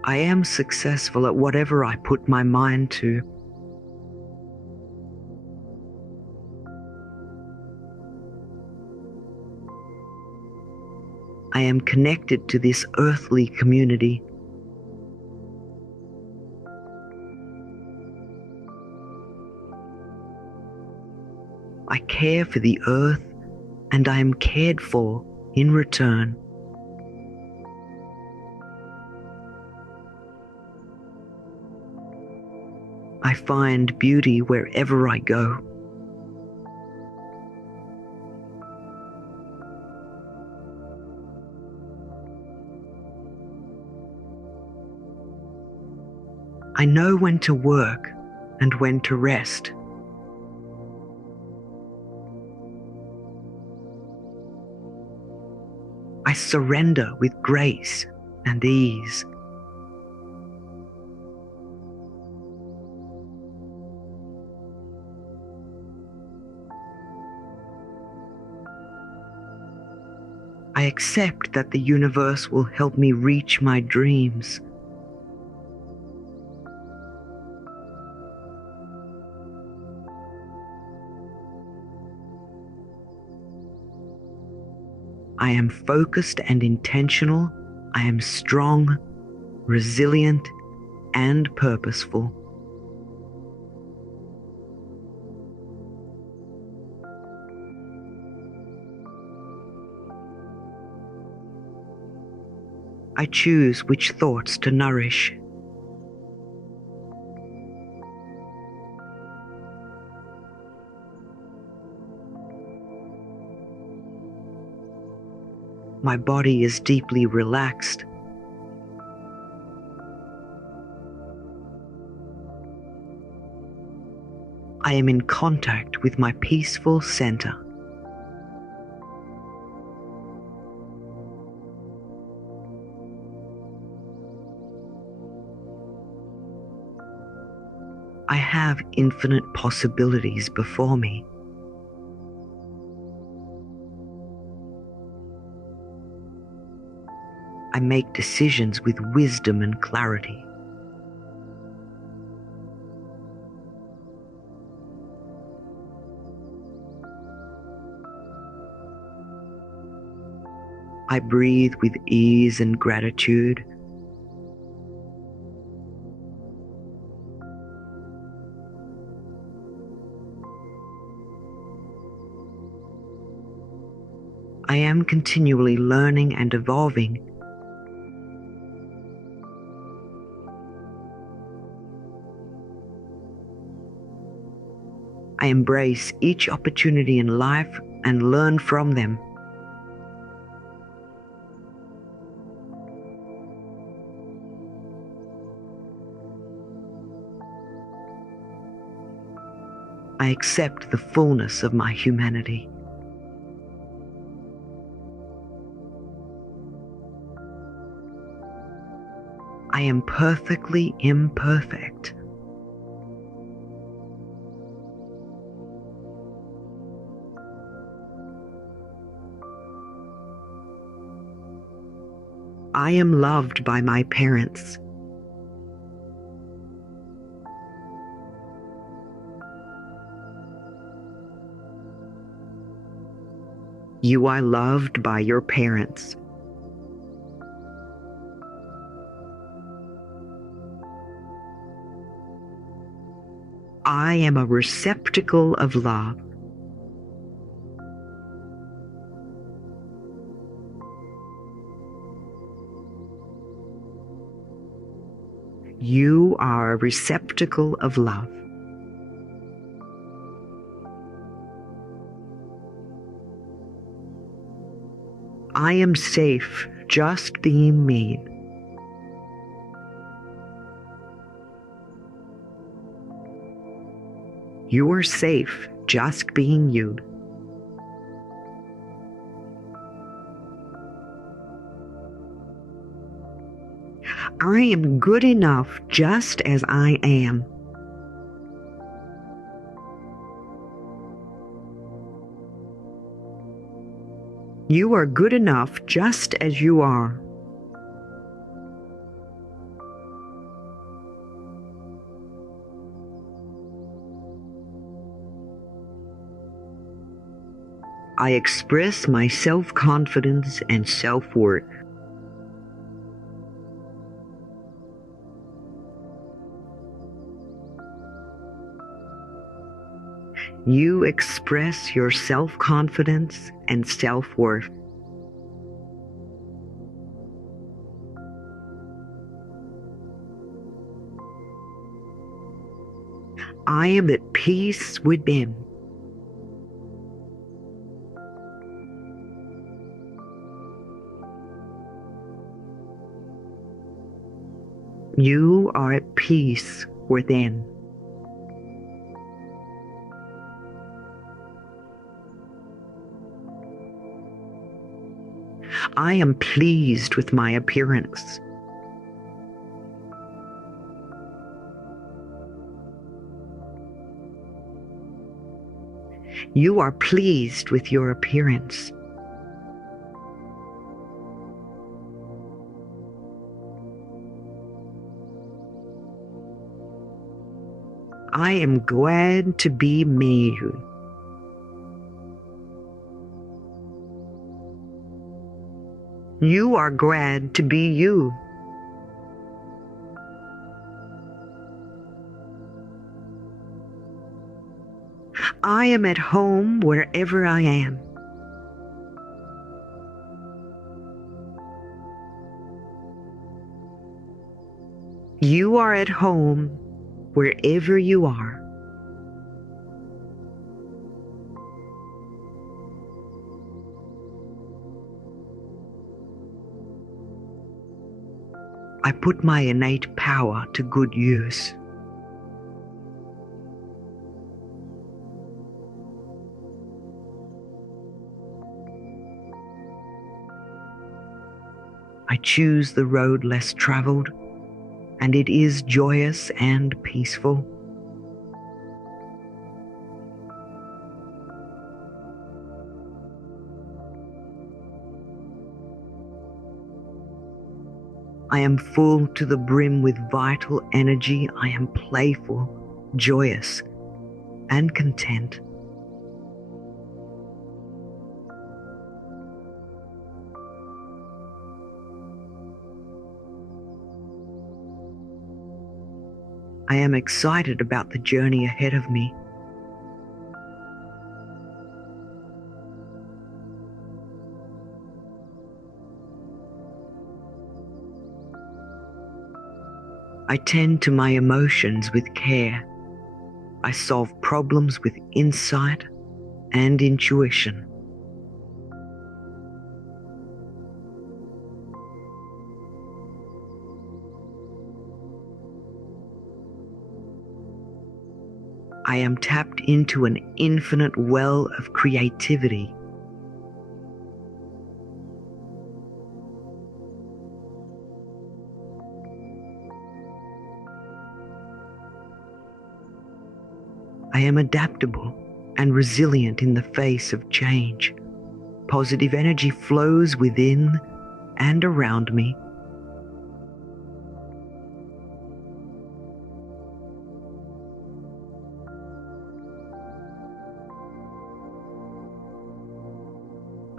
I am successful at whatever I put my mind to. I am connected to this earthly community. I care for the earth, and I am cared for in return. I find beauty wherever I go. I know when to work and when to rest. I surrender with grace and ease. I accept that the universe will help me reach my dreams. I am focused and intentional. I am strong, resilient, and purposeful. I choose which thoughts to nourish. My body is deeply relaxed. I am in contact with my peaceful center. I have infinite possibilities before me. I make decisions with wisdom and clarity. I breathe with ease and gratitude. I am continually learning and evolving. I embrace each opportunity in life and learn from them. I accept the fullness of my humanity. I am perfectly imperfect. I am loved by my parents. You are loved by your parents. I am a receptacle of love. You are a receptacle of love. I am safe just being me. You are safe just being you. I am good enough just as I am. You are good enough just as you are. I express my self-confidence and self-worth. You express your self-confidence and self-worth. I am at peace within. You are at peace within. I am pleased with my appearance. You are pleased with your appearance. I am glad to be me. You are glad to be you. I am at home wherever I am. You are at home wherever you are. I put my innate power to good use. I choose the road less traveled, and it is joyous and peaceful. I am full to the brim with vital energy. I am playful, joyous, and content. I am excited about the journey ahead of me. I tend to my emotions with care. I solve problems with insight and intuition. I am tapped into an infinite well of creativity. I am adaptable and resilient in the face of change. Positive energy flows within and around me.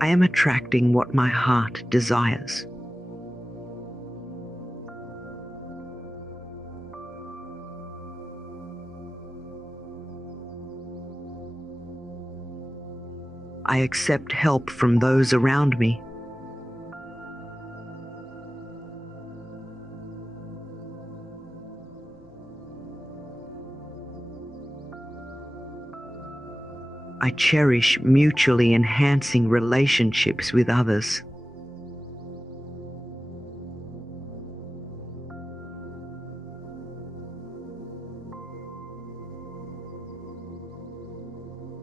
I am attracting what my heart desires. I accept help from those around me. I cherish mutually enhancing relationships with others.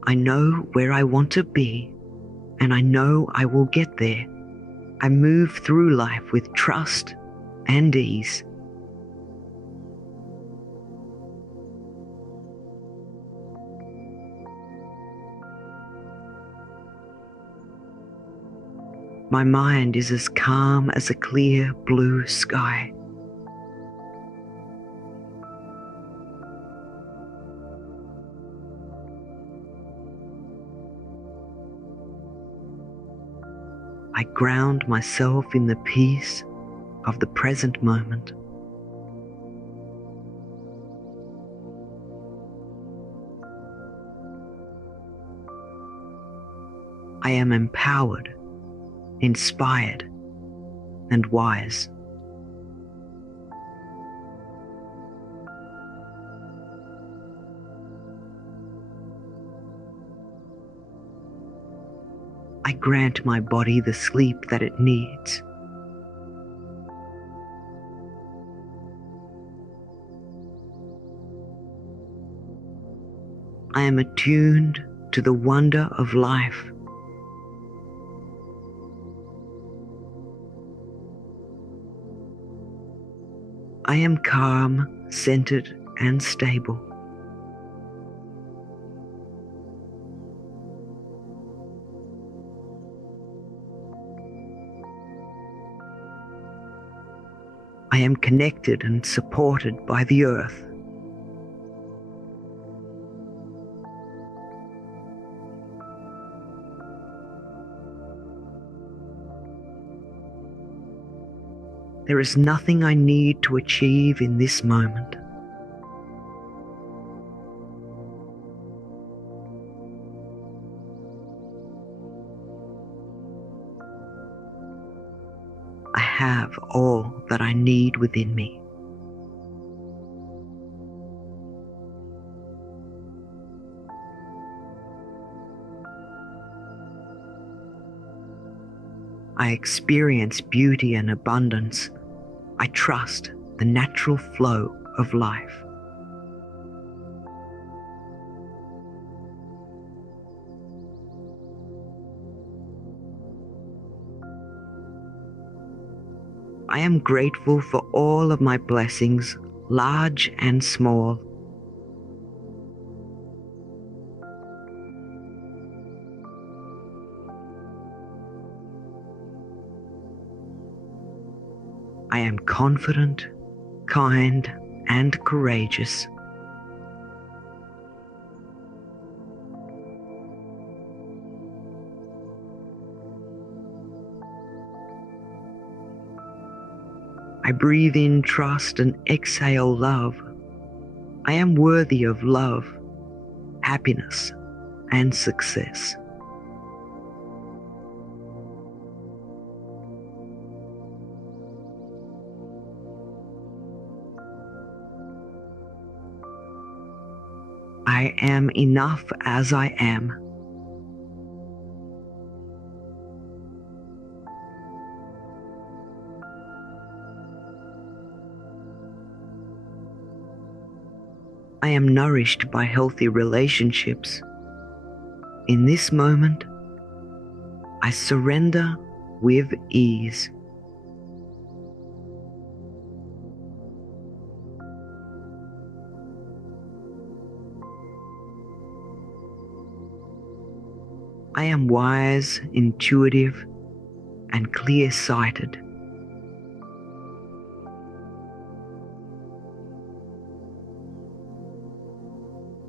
I know where I want to be, and I know I will get there. I move through life with trust and ease. My mind is as calm as a clear blue sky. I ground myself in the peace of the present moment. I am empowered, inspired, and wise. I grant my body the sleep that it needs. I am attuned to the wonder of life. I am calm, centered, and stable. I am connected and supported by the earth. There is nothing I need to achieve in this moment. I have all that I need within me. I experience beauty and abundance. I trust the natural flow of life. I am grateful for all of my blessings, large and small. I am confident, kind, and courageous. I breathe in trust and exhale love. I am worthy of love, happiness, and success. I I am enough as I am. I am nourished by healthy relationships. In this moment, I surrender with ease. I am wise, intuitive, and clear-sighted.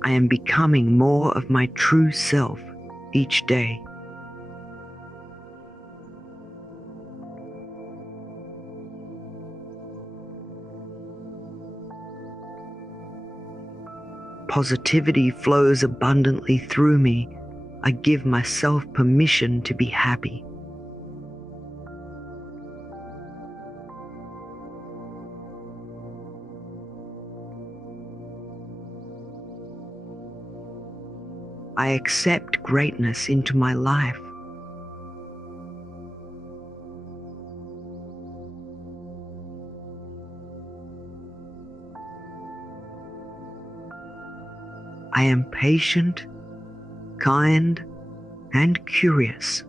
I am becoming more of my true self each day. Positivity flows abundantly through me. I give myself permission to be happy. I accept greatness into my life. I am patient, kind, and curious.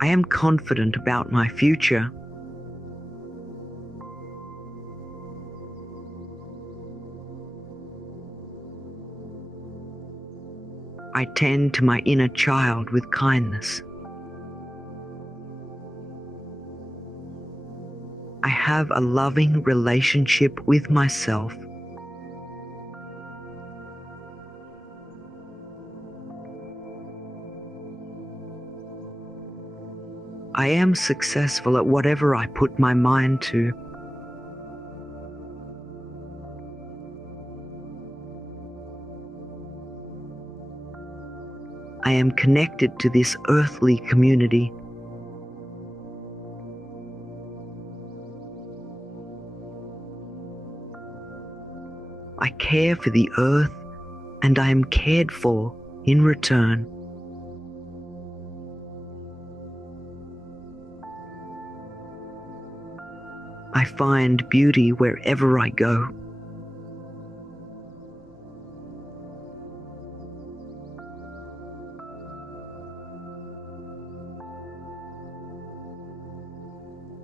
I am confident about my future. I tend to my inner child with kindness. I have a loving relationship with myself. I am successful at whatever I put my mind to. I am connected to this earthly community. I care for the earth, and I am cared for in return. I find beauty wherever I go.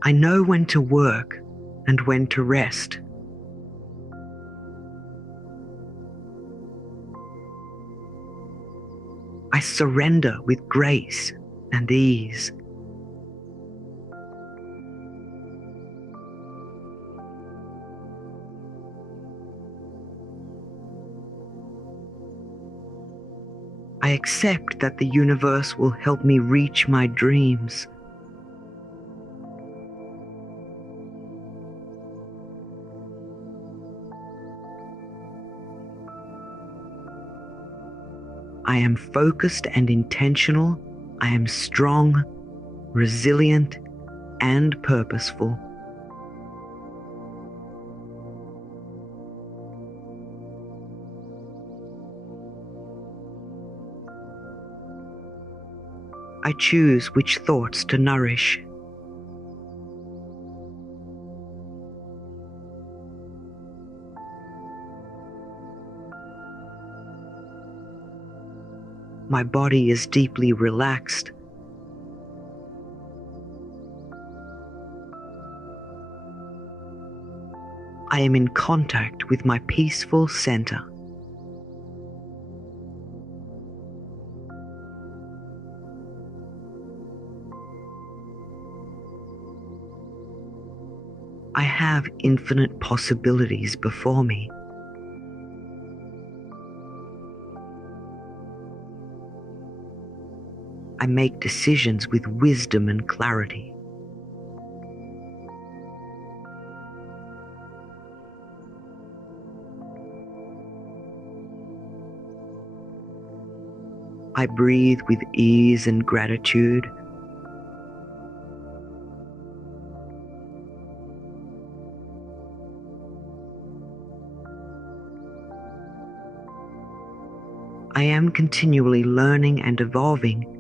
I know when to work and when to rest. I surrender with grace and ease. I accept that the universe will help me reach my dreams. I am focused and intentional. I am strong, resilient, and purposeful. I choose which thoughts to nourish. My body is deeply relaxed. I am in contact with my peaceful center. I have infinite possibilities before me. I make decisions with wisdom and clarity. I breathe with ease and gratitude. I am continually learning and evolving.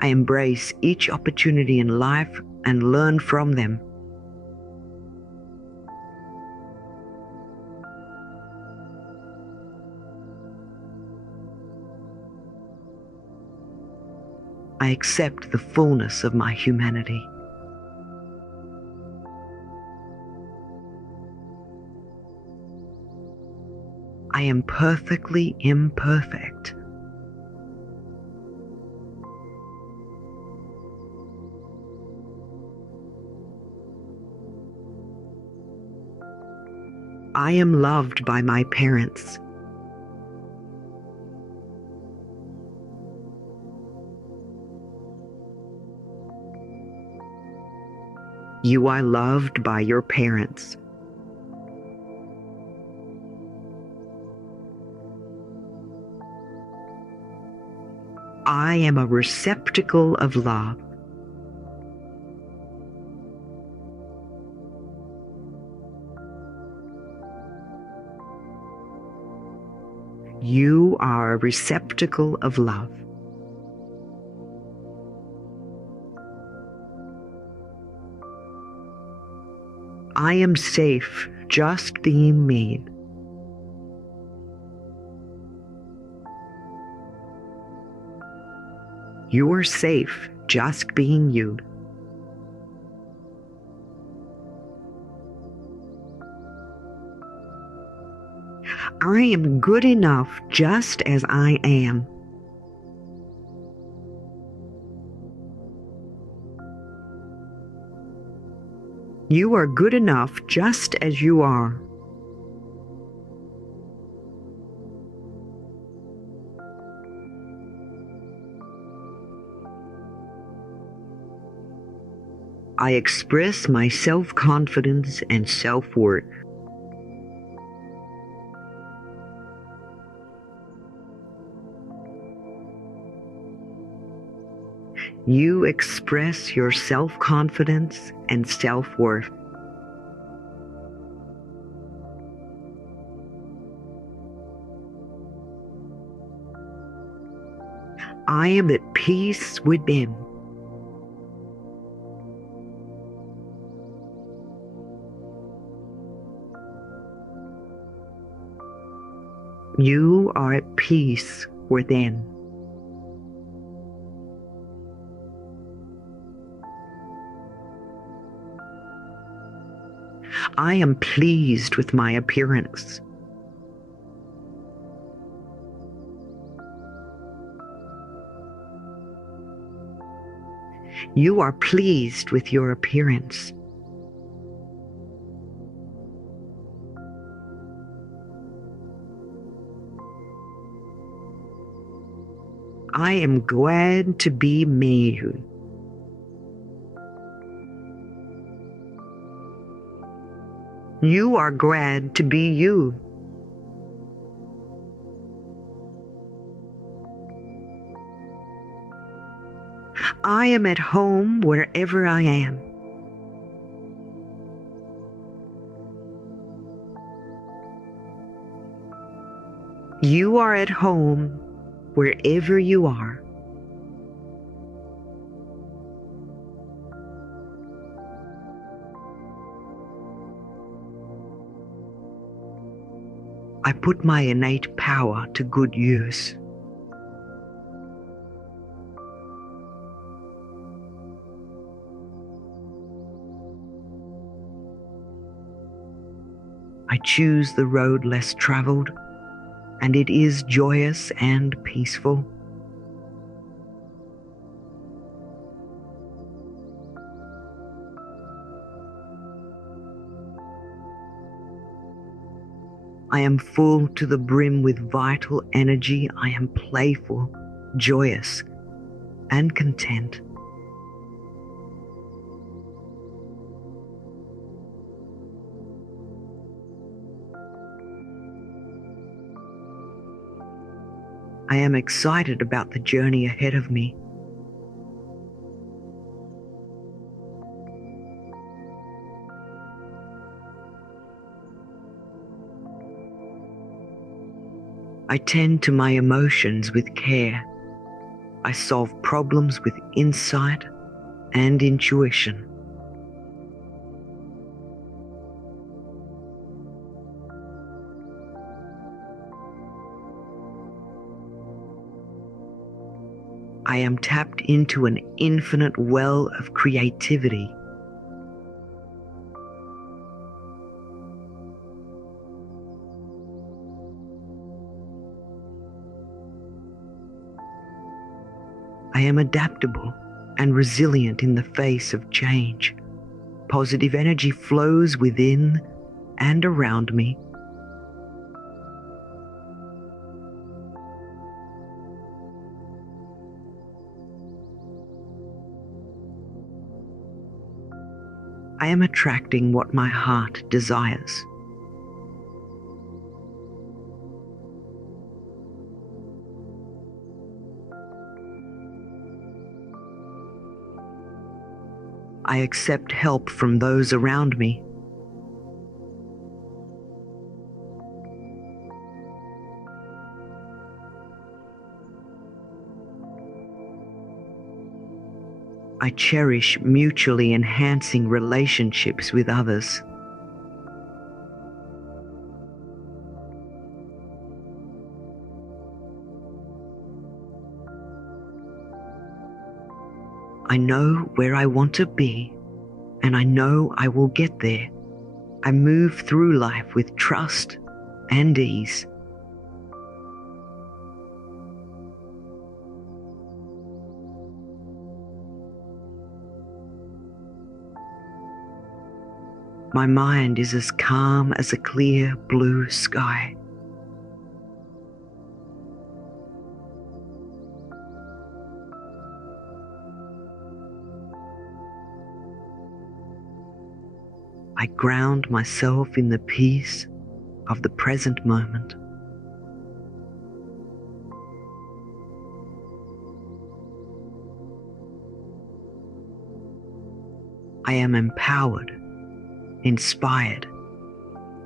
I embrace each opportunity in life and learn from them. I accept the fullness of my humanity. I am perfectly imperfect. I am loved by my parents. You are loved by your parents. I am a receptacle of love. You are a receptacle of love. I am safe just being me. You are safe just being you. I am good enough just as I am. You are good enough just as you are. I express my self-confidence and self-worth. You express your self-confidence and self-worth. I am at peace within. You are at peace within. I am pleased with my appearance. You are pleased with your appearance. I am glad to be me. You are glad to be you. I am at home wherever I am. You are at home wherever you are. I put my innate power to good use. I choose the road less traveled, and it is joyous and peaceful. I am full to the brim with vital energy. I am playful, joyous, and content. I am excited about the journey ahead of me. I tend to my emotions with care. I solve problems with insight and intuition. I am tapped into an infinite well of creativity. I am adaptable and resilient in the face of change. Positive energy flows within and around me. I am attracting what my heart desires. I accept help from those around me. I cherish mutually enhancing relationships with others. I know where I want to be, and I know I will get there. I move through life with trust and ease. My mind is as calm as a clear blue sky. I ground myself in the peace of the present moment. I am empowered, inspired,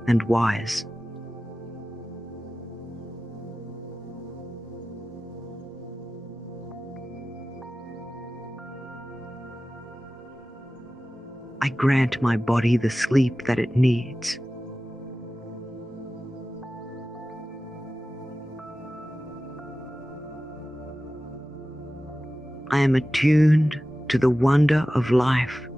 and wise. I grant my body the sleep that it needs. I am attuned to the wonder of life.